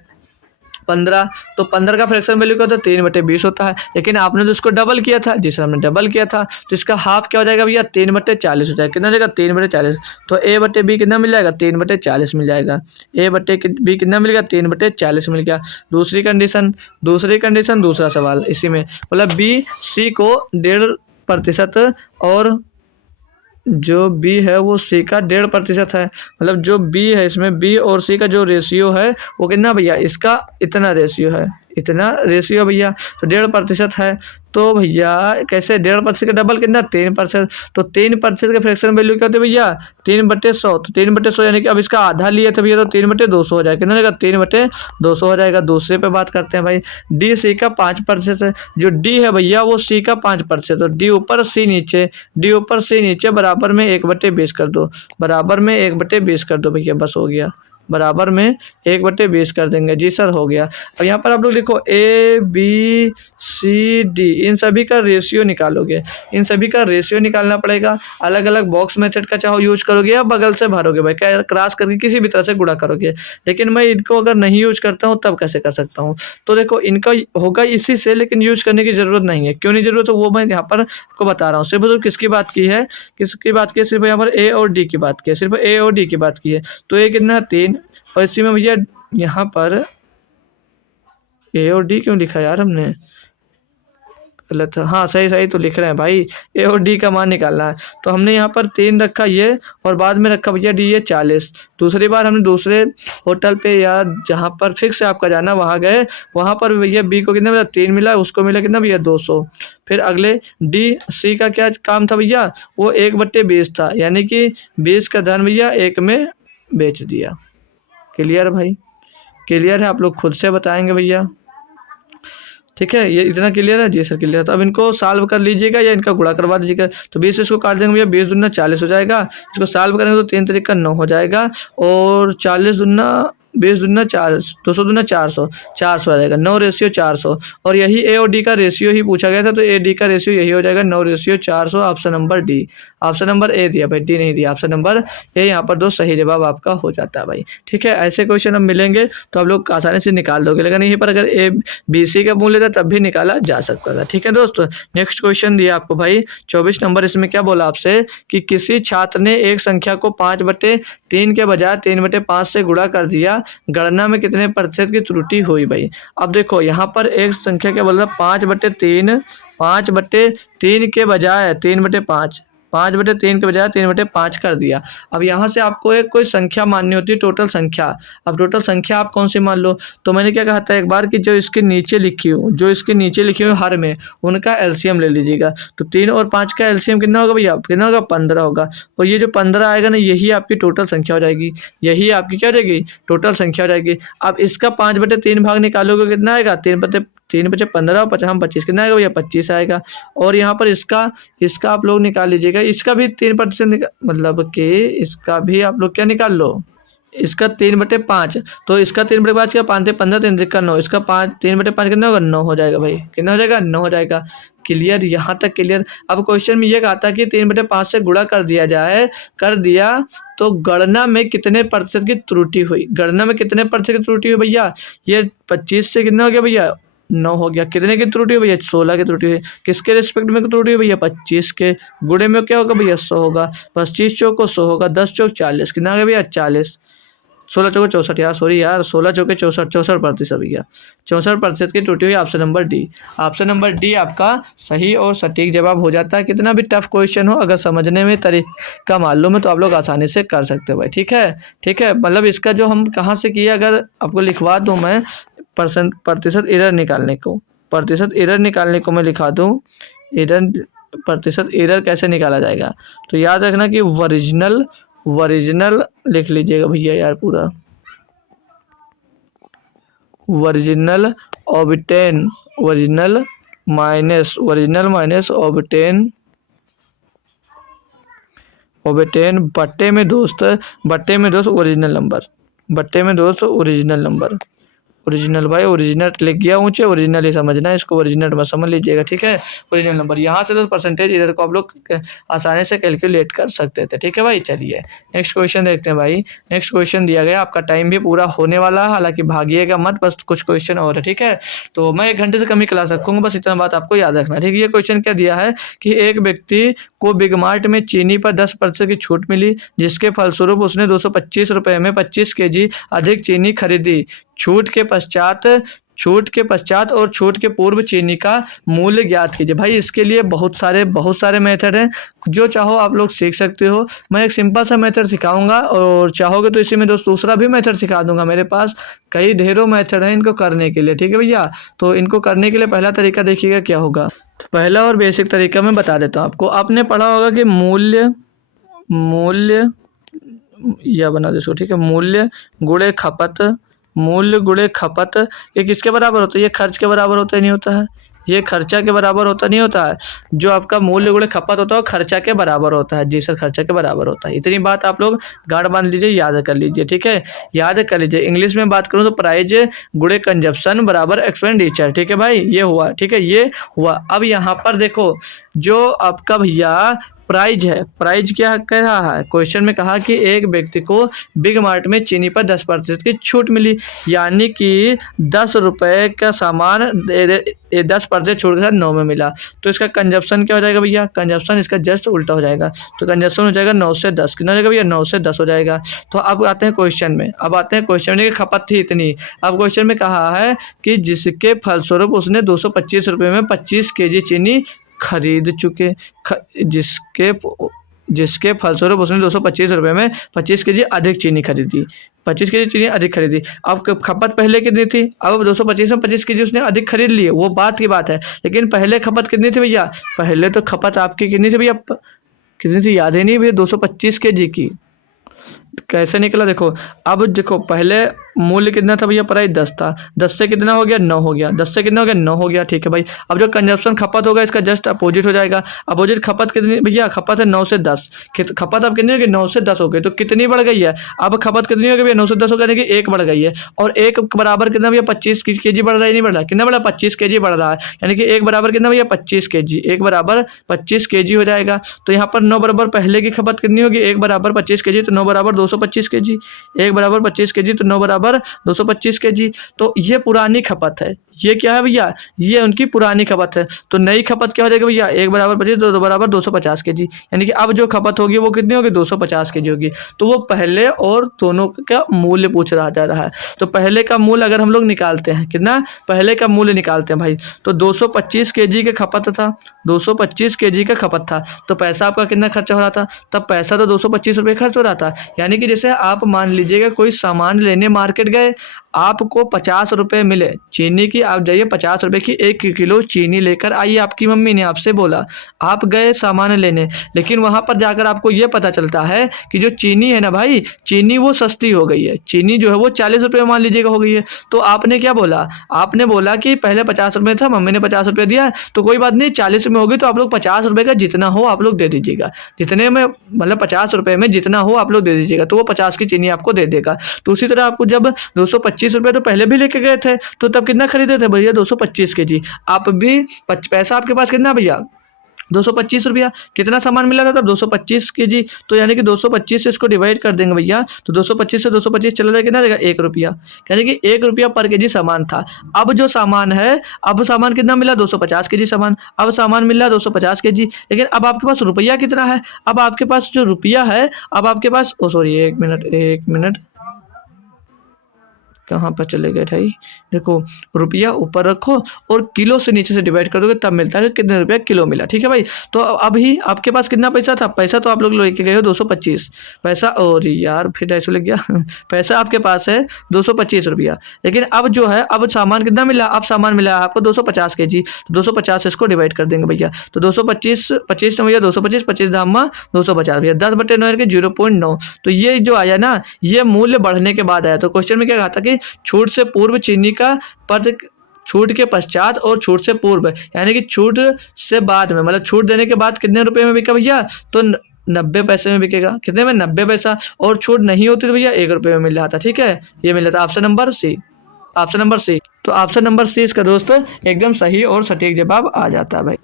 15। तो 15 का फ्रैक्शन वैल्यू क्या होता है, 3/20 होता है। लेकिन आपने तो उसको डबल किया था, जी सर हमने डबल किया था, तो इसका हाफ क्या हो जाएगा भैया, 3/40 हो जाएगा। कितना हो जाएगा, 3/40। तो A/B कितना मिल जाएगा, 3/40 मिल जाएगा। A/B कितना मिल गया, 3/40 मिल गया। दूसरी कंडीशन दूसरा सवाल इसी में, मतलब B/C को 1.5% और जो बी है वो सी का 1.5% है। मतलब जो बी है इसमें बी और सी का जो रेशियो है वो कितना भैया, इसका इतना रेशियो है, इतना रेशियो भैया, तो 1.5% है। तो भैया कैसे 1.5% का डबल कितना, 3%। तो 3% के फ्रैक्शन वैल्यू क्या होती है भैया, 3/100। तो 3/100 यानी कि अब इसका आधा लिया था भैया, तो 3/200 हो जाएगा। कितना हो जाएगा, 3/200 हो जाएगा। दूसरे पे बात करते हैं भाई, डी सी का 5% है। जो डी है भैया वो सी का 5%, तो डी ऊपर सी नीचे, डी ऊपर सी नीचे, बराबर में 1/20 कर दो, बराबर में 1/20 कर दो भैया, बस हो गया। बराबर में 1/20 कर देंगे, जी सर हो गया। अब यहाँ पर आप लोग लिखो A B C D, इन सभी का रेशियो निकालोगे, इन सभी का रेशियो निकालना पड़ेगा। अलग अलग बॉक्स मेथड का चाहो यूज करोगे या बगल से भरोगे भाई, क्या क्रॉस करके किसी भी तरह से गुणा करोगे। लेकिन मैं इनको अगर नहीं यूज करता हूँ तब कैसे कर सकता हूँ, तो देखो इनका होगा इसी से, लेकिन यूज करने की जरूरत नहीं है। क्यों नहीं जरूरत है वो मैं यहाँ पर आपको बता रहा हूँ। सिर्फ तो किसकी बात की है, किसकी बात की है, सिर्फ यहाँ पर A और D की बात की है, सिर्फ A और D की बात की है। तो ये कितना है 3, और इसी में भैया यहाँ पर A और D क्यों लिखा यार हमने, गलत है, हाँ सही सही तो लिख रहे हैं भाई, A और D का मान निकालना है। तो हमने यहाँ पर 3 रखा ये, और बाद में रखा भैया D ये 40। दूसरी बार हमने दूसरे होटल पे या जहाँ पर फिक्स है आपका जाना वहाँ गए, वहाँ पर भैया B को कितना मिला, 3 मिला, उसको मिला कितना भैया 200। फिर अगले C का क्या काम था भैया, वो 1/20 था, यानी कि 20 का धन भैया 1 में बेच दिया। क्लियर भाई, क्लियर है, आप लोग खुद से बताएंगे भैया, ठीक है। ये इतना क्लियर है, जी सर क्लियर है। तो अब इनको सॉल्व कर लीजिएगा या इनका गुणा करवा दीजिएगा। तो 20 इसको काट देंगे भैया, 20 दूना 40 हो जाएगा। इसको सॉल्व करेंगे तो 3 तरीका 9 हो जाएगा, और 40 दूना 20 दूना 40, 200 दूना 400, 400 आ जाएगा। 9/400, और यही ए और डी का रेशियो ही पूछा गया था, तो ए डी का रेशियो यही हो जाएगा 9/400। Option number D, option number A दिया भाई, डी नहीं दिया, ऑप्शन नंबर ए यहाँ पर दो सही जवाब आपका हो जाता है भाई, ठीक है। ऐसे क्वेश्चन अब मिलेंगे तो आप लोग आसानी से निकाल दोगे, लेकिन यहीं पर अगर ए बी सी का मूल्य था तब भी निकाला जा सकता था, ठीक है दोस्तों। नेक्स्ट क्वेश्चन दिया आपको भाई 24 नंबर, इसमें क्या बोला आपसे कि किसी छात्र ने एक संख्या को 5/3 के बजाय 3/5 से गुणा कर दिया, गणना में कितने प्रतिशत की त्रुटि हुई भाई। अब देखो यहाँ पर एक संख्या क्या बोल रहा है, 5/3, 5/3 के बजाय 3/5, 5/3 के बजाय 3/5 कर दिया। अब यहाँ से आपको एक कोई संख्या माननी होती है, टोटल संख्या। अब टोटल संख्या आप कौन सी मान लो, तो मैंने क्या कहा था एक बार कि जो इसके नीचे लिखी हो, जो इसके नीचे लिखी हो हर में, उनका एलसीएम ले लीजिएगा। तो 3 और 5 का एलसीएम कितना होगा भैया, कितना होगा 15 होगा। और ये जो 15 आएगा ना, यही आपकी टोटल संख्या हो जाएगी, यही आपकी क्या हो जाएगी, टोटल संख्या हो जाएगी। अब इसका 5/3 भाग निकालोगे कितना आएगा, 3/15 और 50 25, कितना आएगा भैया 25 आएगा। और यहाँ पर इसका आप लोग निकाल लीजिएगा, इसका भी 3%, मतलब कि इसका भी आप लोग क्या निकाल लो, इसका 3/5, तो इसका 3/5 क्या, 5×15 3×9, इसका 3/5 कितना होगा 9 हो जाएगा भाई, कितना हो जाएगा 9 हो जाएगा। क्लियर, यहाँ तक क्लियर। अब क्वेश्चन में ये कहा था कि 3/5 से गुणा कर दिया जाए, कर दिया तो गणना में कितने प्रतिशत की त्रुटि हुई, गणना में कितने प्रतिशत की त्रुटि हुई भैया। ये 25 से कितना हो गया भैया 9 हो गया। कितने की त्रुटि हुई भैया, 16 की त्रुटि हुई। किसके रिस्पेक्ट में त्रुटि हुई भैया, 25 के। गुणे में क्या होगा भैया 100 होगा, 25 चौको 100 होगा, 10 चौक 40, कितना आ गया भैया 40, 16 चौके 64 यार, सॉरी यार, 16 चौके 64, 64% भैया, 64% की त्रुटि हुई। Option number D, option number D आपका सही और सटीक जवाब हो जाता है। कितना भी टफ क्वेश्चन हो, अगर समझने में तरीका मालूम है तो आप लोग आसानी से कर सकते हो भाई, ठीक है, ठीक है। मतलब इसका जो हम कहाँ से किया, अगर आपको लिखवा दूँ मैं प्रतिशत एरर निकालने को, प्रतिशत एरर निकालने को मैं लिखा दूँ, एरर प्रतिशत एरर कैसे निकाला जाएगा, तो याद रखना कि ओरिजिनल लिख लीजिएगा भैया यार पूरा, original obtain, original minus obtain obtain बट्टे में दोस्त, बट्टे में दोस्त ओरिजिनल नंबर, बट्टे में दोस्त ओरिजिनल नंबर, ओरिजिनल भाई ओरिजिनल लिख गया ऊँचे, ओरिजिनल ही समझना है इसको, ओरिजिनल मत समझ लीजिएगा, ठीक है। ओरिजिनल नंबर यहाँ से तो परसेंटेज इधर को आप लोग आसानी से कैलकुलेट कर सकते थे, ठीक है भाई। चलिए नेक्स्ट क्वेश्चन देखते हैं भाई। नेक्स्ट क्वेश्चन दिया गया, आपका टाइम भी पूरा होने वाला है, हालांकि भागिएगा मत, बस कुछ क्वेश्चन और है, ठीक है। तो मैं 1 घंटे से कम ही क्लास रखूँगा, बस इतना बात आपको याद रखना, ठीक है। ये क्वेश्चन क्या दिया है कि एक व्यक्ति को बिग मार्ट में चीनी पर 10% की छूट मिली, जिसके फलस्वरूप उसने 225 रुपये में 25 केजी अधिक चीनी खरीदी। छूट के पश्चात और छूट के पूर्व चीनी का मूल्य ज्ञात कीजिए। भाई इसके लिए बहुत सारे मेथड हैं, जो चाहो आप लोग सीख सकते हो। मैं एक सिंपल सा मेथड सिखाऊंगा, और चाहोगे तो इसी में दोस्त दूसरा भी मेथड सिखा दूंगा। मेरे पास कई ढेरों मेथड हैं इनको करने के लिए, ठीक है भैया। तो इनको करने के लिए पहला तरीका देखिएगा क्या होगा। तो पहला और बेसिक तरीका मैं बता देता हूँ आपको। आपने पढ़ा होगा कि मूल्य या बना दो इसको, ठीक है। मूल्य गुणे खपत ये किसके बराबर होता है? ये खर्च के बराबर होता ही नहीं होता है, ये खर्चा के बराबर होता नहीं होता है। जो आपका मूल्य गुणे खपत होता है वो खर्चा के बराबर होता है। जी सर, खर्चा के बराबर होता है। इतनी बात आप लोग गाढ़ बांध लीजिए, याद कर लीजिए, ठीक है। याद कर लीजिए। इंग्लिश में बात करूँ तो प्राइज गुणे कंजप्शन बराबर एक्सपेंडिचर, ठीक है भाई। ये हुआ, ठीक है, ये हुआ। अब यहाँ पर देखो, जो आपका भैया प्राइज है, प्राइज क्या कह रहा है क्वेश्चन में? कहा कि एक व्यक्ति को बिग मार्ट में चीनी पर 10% की छूट मिली, यानी कि 10 रुपये का सामान 10% छूट के साथ 9 में मिला। तो इसका कंजप्शन क्या हो जाएगा भैया? कंजप्शन इसका जस्ट उल्टा हो जाएगा। तो कंजप्शन हो जाएगा 9 से 10, कितना हो जाएगा भैया? 9 से 10 हो जाएगा। तो अब आते हैं क्वेश्चन में, की खपत थी इतनी। अब क्वेश्चन में कहा है कि जिसके फलस्वरूप उसने 225 रुपये में 25 केजी चीनी खरीद चुके, जिसके फलस्वरूप उसने 225 रुपये में 25 केजी अधिक चीनी खरीदी, 25 केजी चीनी अधिक खरीदी। अब खपत पहले कितनी थी? अब 225 में 25 केजी उसने अधिक खरीद लिए, वो बात की बात है। लेकिन पहले खपत कितनी थी भैया? पहले तो खपत आपकी कितनी थी भैया? कितनी थी याद ही नहीं भैया, 225 केजी की। कैसे निकला देखो। अब देखो, पहले मूल्य कितना था भैया? प्राइस 10 था, 10 से कितना हो गया? 9 हो गया, 10 से कितना हो गया? 9 हो गया, ठीक है भाई। अब जो कंजप्शन खपत होगा इसका जस्ट अपोजिट हो जाएगा। अपोजिट खपत कितनी भैया? खपत है 9 से 10, खपत अब कितनी हो गई? 9 से 10 हो गई। तो कितनी बढ़ गई है? अब खपत कितनी हो गई भैया? 9 से 10 हो गई, यानी कि 1 बढ़ गई है। और 1 बराबर कितना भैया? 25 केजी बढ़ रहा है, नहीं बढ़ रहा? कितना बढ़ा? 25 केजी बढ़ रहा है, यानी कि 1 बराबर कितना भैया? 25 केजी। 1 बराबर 25 केजी हो जाएगा। तो यहाँ पर 9 बराबर पहले की खपत कितनी होगी? 1 बराबर 25 केजी, तो 9 बराबर 225 केजी। 1 बराबर 25 केजी, तो 9 बराबर 225 केजी। तो ये पुरानी खपत है। ये क्या है भैया? ये उनकी पुरानी खपत है। तो नई खपत क्या हो जाएगी भैया? 1 बराबर 25, 2 बराबर 250 केजी, यानी कि अब जो खपत होगी वो कितनी होगी? 250 केजी होगी। तो वो पहले और दोनों का मूल्य पूछ रहा जा रहा है। तो पहले का मूल्य अगर हम लोग निकालते हैं, कितना? पहले का मूल्य निकालते हैं भाई, तो 225 केजी का खपत था, 225 केजी का खपत था। तो पैसा आपका कितना खर्चा हो रहा था? तब पैसा तो 225 रुपये खर्च हो रहा था। यानी कि जैसे आप मान लीजिएगा कोई सामान लेने मार्केट गए, आपको 50 रुपये मिले चीनी की, आप जाइए 50 रुपये की 1 किलो चीनी लेकर आइए। आपकी मम्मी ने आपसे बोला, आप गए सामान लेने, लेकिन वहाँ पर जाकर आपको ये पता चलता है कि जो चीनी है ना भाई, चीनी वो सस्ती हो गई है। चीनी जो है वो 40 रुपये मान लीजिएगा हो गई है। तो आपने क्या बोला? आपने बोला कि पहले 50 रुपये था, मम्मी ने 50 रुपये दिया, तो कोई बात नहीं, 40 में होगी तो आप लोग 50 रुपये का जितना हो आप लोग दे दीजिएगा। जितने में मतलब 50 रुपये में जितना हो आप लोग दे दीजिएगा, तो वो 50 की चीनी आपको दे देगा। तो उसी तरह आपको जब 225 रुपये तो पहले भी लेके गए थे, तो तब कितना खरीदे थे भैया? 225 केजी। आप भी पैसा आपके पास कितना भैया? 225 रुपया। कितना सामान मिला था तब? 225 केजी। तो यानी कि 225 से इसको डिवाइड कर देंगे भैया, तो 225 से 225 चला जाएगा, कितना देगा? 1 रुपया। यानी कि 1 रुपया पर केजी सामान था। अब जो सामान है, अब सामान कितना मिला? 250 केजी सामान। अब सामान मिला 250 केजी, लेकिन अब आपके पास रुपया कितना है? अब आपके पास जो रुपया है, अब आपके पास, ओ सॉरी, 1 मिनट, कहाँ पर चले गए भाई? देखो, रुपया ऊपर रखो और किलो से नीचे से डिवाइड कर दोगे, तब मिलता है कि कितने रुपया किलो मिला, ठीक है भाई। तो अभी आपके पास कितना पैसा था? पैसा तो आप लोग लेके गए हो 225 पैसा, और यार फिर 250 लग गया पैसा आपके पास है 225 रुपया, लेकिन अब जो है, अब सामान कितना मिला? अब सामान मिला आपको 250 केजी। तो 250 से इसको डिवाइड कर देंगे भैया, तो 225, 25 भैया 225, 25 दामा 250 भैया, 10/9 के 0.9। तो ये जो आया ना, ये मूल्य बढ़ने के बाद आया। तो क्वेश्चन में क्या कहा था कि छूट से पूर्व चीनी का पद, छूट के पश्चात और छूट से पूर्व, यानी कि छूट से बाद में, मतलब छूट देने के बाद कितने रुपए में बिका भैया? तो 90 पैसे में बिकेगा। कितने में? 90 पैसा। और छूट नहीं होती तो भैया 1 रुपये में मिल जाता। ठीक है, ये मिल जाता। Option number C, option number C. तो ऑप्शन नंबर सी इसका दोस्त एकदम सही और सटीक जवाब आ जाता है भाई।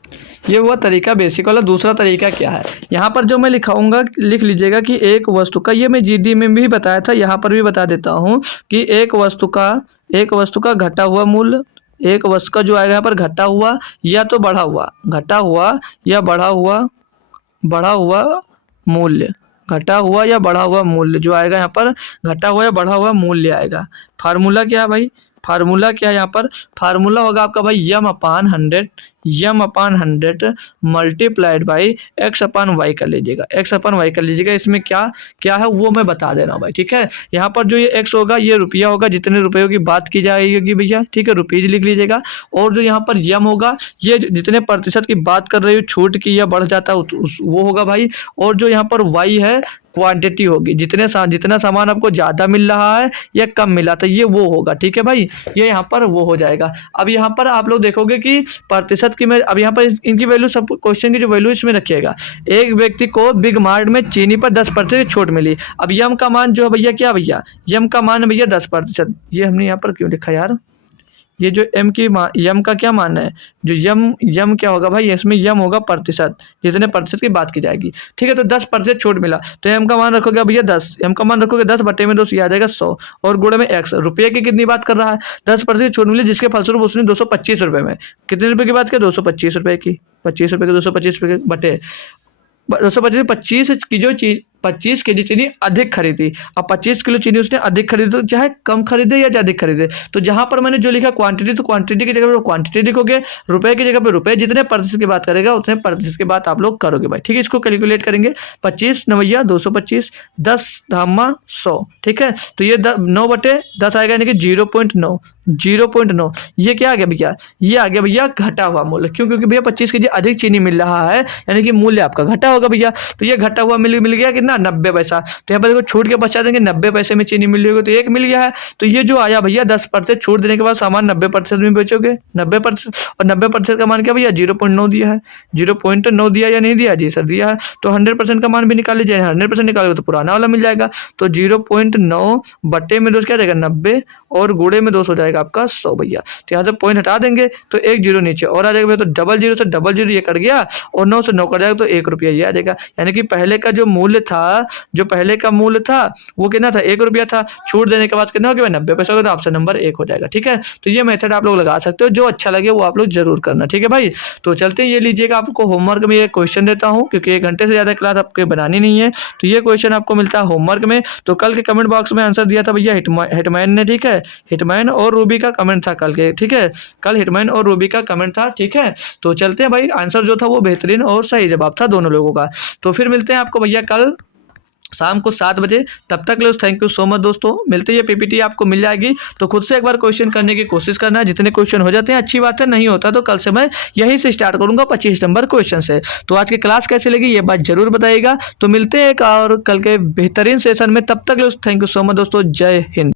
ये हुआ तरीका बेसिक वाला। दूसरा तरीका क्या है, यहाँ पर जो मैं लिखाऊंगा लिख लीजिएगा कि एक वस्तु का, ये मैं जीडी में भी बताया था, यहाँ पर भी बता देता हूँ कि एक वस्तु का घटा हुआ मूल्य, एक वस्तु का जो आएगा यहाँ पर घटा हुआ या तो बढ़ा हुआ, घटा हुआ या बढ़ा हुआ मूल्य, घटा हुआ या बढ़ा हुआ मूल्य जो आएगा यहाँ पर, घटा हुआ या बढ़ा हुआ मूल्य आएगा। फार्मूला क्या है भाई, फार्मूला क्या है यहाँ पर? फार्मूला होगा आपका भाई M upon 100 multiplied by X upon Y कर लीजिएगा, एक्स अपान वाई कर लीजिएगा। इसमें क्या क्या है वो मैं बता दे रहा हूँ भाई। ठीक है, यहाँ पर जो ये एक्स होगा ये रुपया होगा, जितने रुपयों की बात की जाएगी भैया। ठीक है, रुपीज लिख लीजिएगा। और जो यहाँ पर यम होगा ये जितने प्रतिशत की बात कर रही हूँ छूट की या बढ़ जाता है वो होगा भाई। और जो यहाँ पर वाई है क्वांटिटी होगी, जितना सामान आपको ज़्यादा मिल रहा है या कम मिला था ये वो होगा। ठीक है भाई, ये यहाँ पर वो हो जाएगा। अब यहाँ पर आप लोग देखोगे कि प्रतिशत की मैं अब यहाँ पर इनकी वैल्यू, सब क्वेश्चन की जो वैल्यू इसमें रखिएगा। एक व्यक्ति को बिग मार्ट में चीनी पर 10% छूट मिली। अब यम का मान जो है भैया क्या भैया, यम का मान है भैया 10%। ये हमने यहाँ पर क्यों लिखा यार, ये जो यम का क्या मान है, जो यम क्या होगा भाई, इसमें यम होगा प्रतिशत, जितने प्रतिशत की बात की जाएगी। ठीक है, तो 10% छूट मिला तो एम का मान रखोगे भैया 10, एम का मान रखोगे 10 बटे में 2 आ जाएगा 100 और गुणे में x। रुपये की कितनी बात कर रहा है, 10% छूट मिली जिसके फलस्वरूप उसने 225 रुपये में कितने रुपये की बात की, 225 रुपये की, 25 रुपये की 225 रुपये बटे 225 की जो चीज 25 केजी चीनी अधिक खरीदी। अब 25 किलो चीनी उसने अधिक खरीदी तो चाहे कम खरीदे या ज़्यादा खरीदे, तो जहां पर मैंने जो लिखा क्वांटिटी, तो क्वांटिटी की जगह पर क्वांटिटी लिखोगे, रुपए की जगह पर रुपए, जितने प्रतिशत की बात करेगा उतने प्रतिशत की बात आप लोग करोगे भाई। ठीक है, इसको कैलकुलेट करेंगे। 25 नवैया 225, 10 धामा 100। ठीक है, तो ये 9 बटे 10 आएगा, यानी कि 0.9, 0.9। ये क्या आ गया भैया, ये आ गया भैया घटा हुआ मूल्य। क्यों? क्योंकि भैया 25 केजी अधिक चीनी मिल रहा है, यानी कि मूल्य आपका घटा होगा भैया। तो ये घटा हुआ मिल गया कितना, 90 पैसा। तो यहाँ पर देखो छूट के पश्चात देंगे 90 पैसे में चीनी मिल रही होगी तो एक मिल गया है। तो ये जो आया भैया 10% छूट देने के बाद सामान 90% में बेचोगे, 90%। और 90% का मान क्या भैया, 0.9 दिया है। 0.9 दिया या नहीं दिया जी सर, दिया है। तो 100% का मान भी निकाल लीजिए, 100% निकालोगे तो पुराना वाला मिल जाएगा। तो 0.9 बटे में 2 क्या जाएगा 90 और गुणे में 2 हो जाएगा आपका 100 भैया। तो यहाँ से पॉइंट हटा देंगे तो 1 जीरो नीचे और आ जाएगा भैया। तो डबल जीरो से डबल जीरो ये कट गया और 9 से 9 कट जाएगा तो 1 रुपया ये आ जाएगा। यानी कि पहले का जो मूल्य था, जो पहले का मूल्य था वो कितना था, 1 रुपया था। छूट देने के बाद कितना हो गया 90 पैसा हो गया। तो ऑप्शन नंबर 1 हो जाएगा। ठीक है, तो ये मेथड आप लोग लगा सकते हो, जो अच्छा लगे वो आप लोग जरूर करना। ठीक है भाई, तो चलते हैं। ये लीजिएगा, आपको होमवर्क में ये क्वेश्चन देता हूँ क्योंकि 1 घंटे से ज़्यादा क्लास आपके बनानी नहीं है। तो ये क्वेश्चन आपको मिलता है होमवर्क में। तो कल के कमेंट बॉक्स में आंसर दिया था भैया हिटमैन ने। ठीक है, हिटमैन और रूबी का कमेंट था कल के। ठीक है, कल हिटमैन और रूबी का कमेंट था। ठीक है, तो चलते हैं भाई। आंसर जो था वो बेहतरीन और सही जवाब था दोनों लोगों का। तो फिर मिलते हैं आपको भैया कल शाम को 7 बजे। तब तक ले थैंक यू सो मच दोस्तों। मिलते ही पीपीटी आपको मिल जाएगी, तो खुद से एक बार क्वेश्चन करने की कोशिश करना है। जितने क्वेश्चन हो जाते हैं अच्छी बात है, नहीं होता तो कल से मैं यहीं से स्टार्ट करूंगा 25 नंबर क्वेश्चन से। तो आज की क्लास कैसे लगी ये बात जरूर बताइएगा। तो मिलते हैं एक और कल के बेहतरीन सेशन में। तब तक ले थैंक यू सो मच दोस्तों। जय हिंद।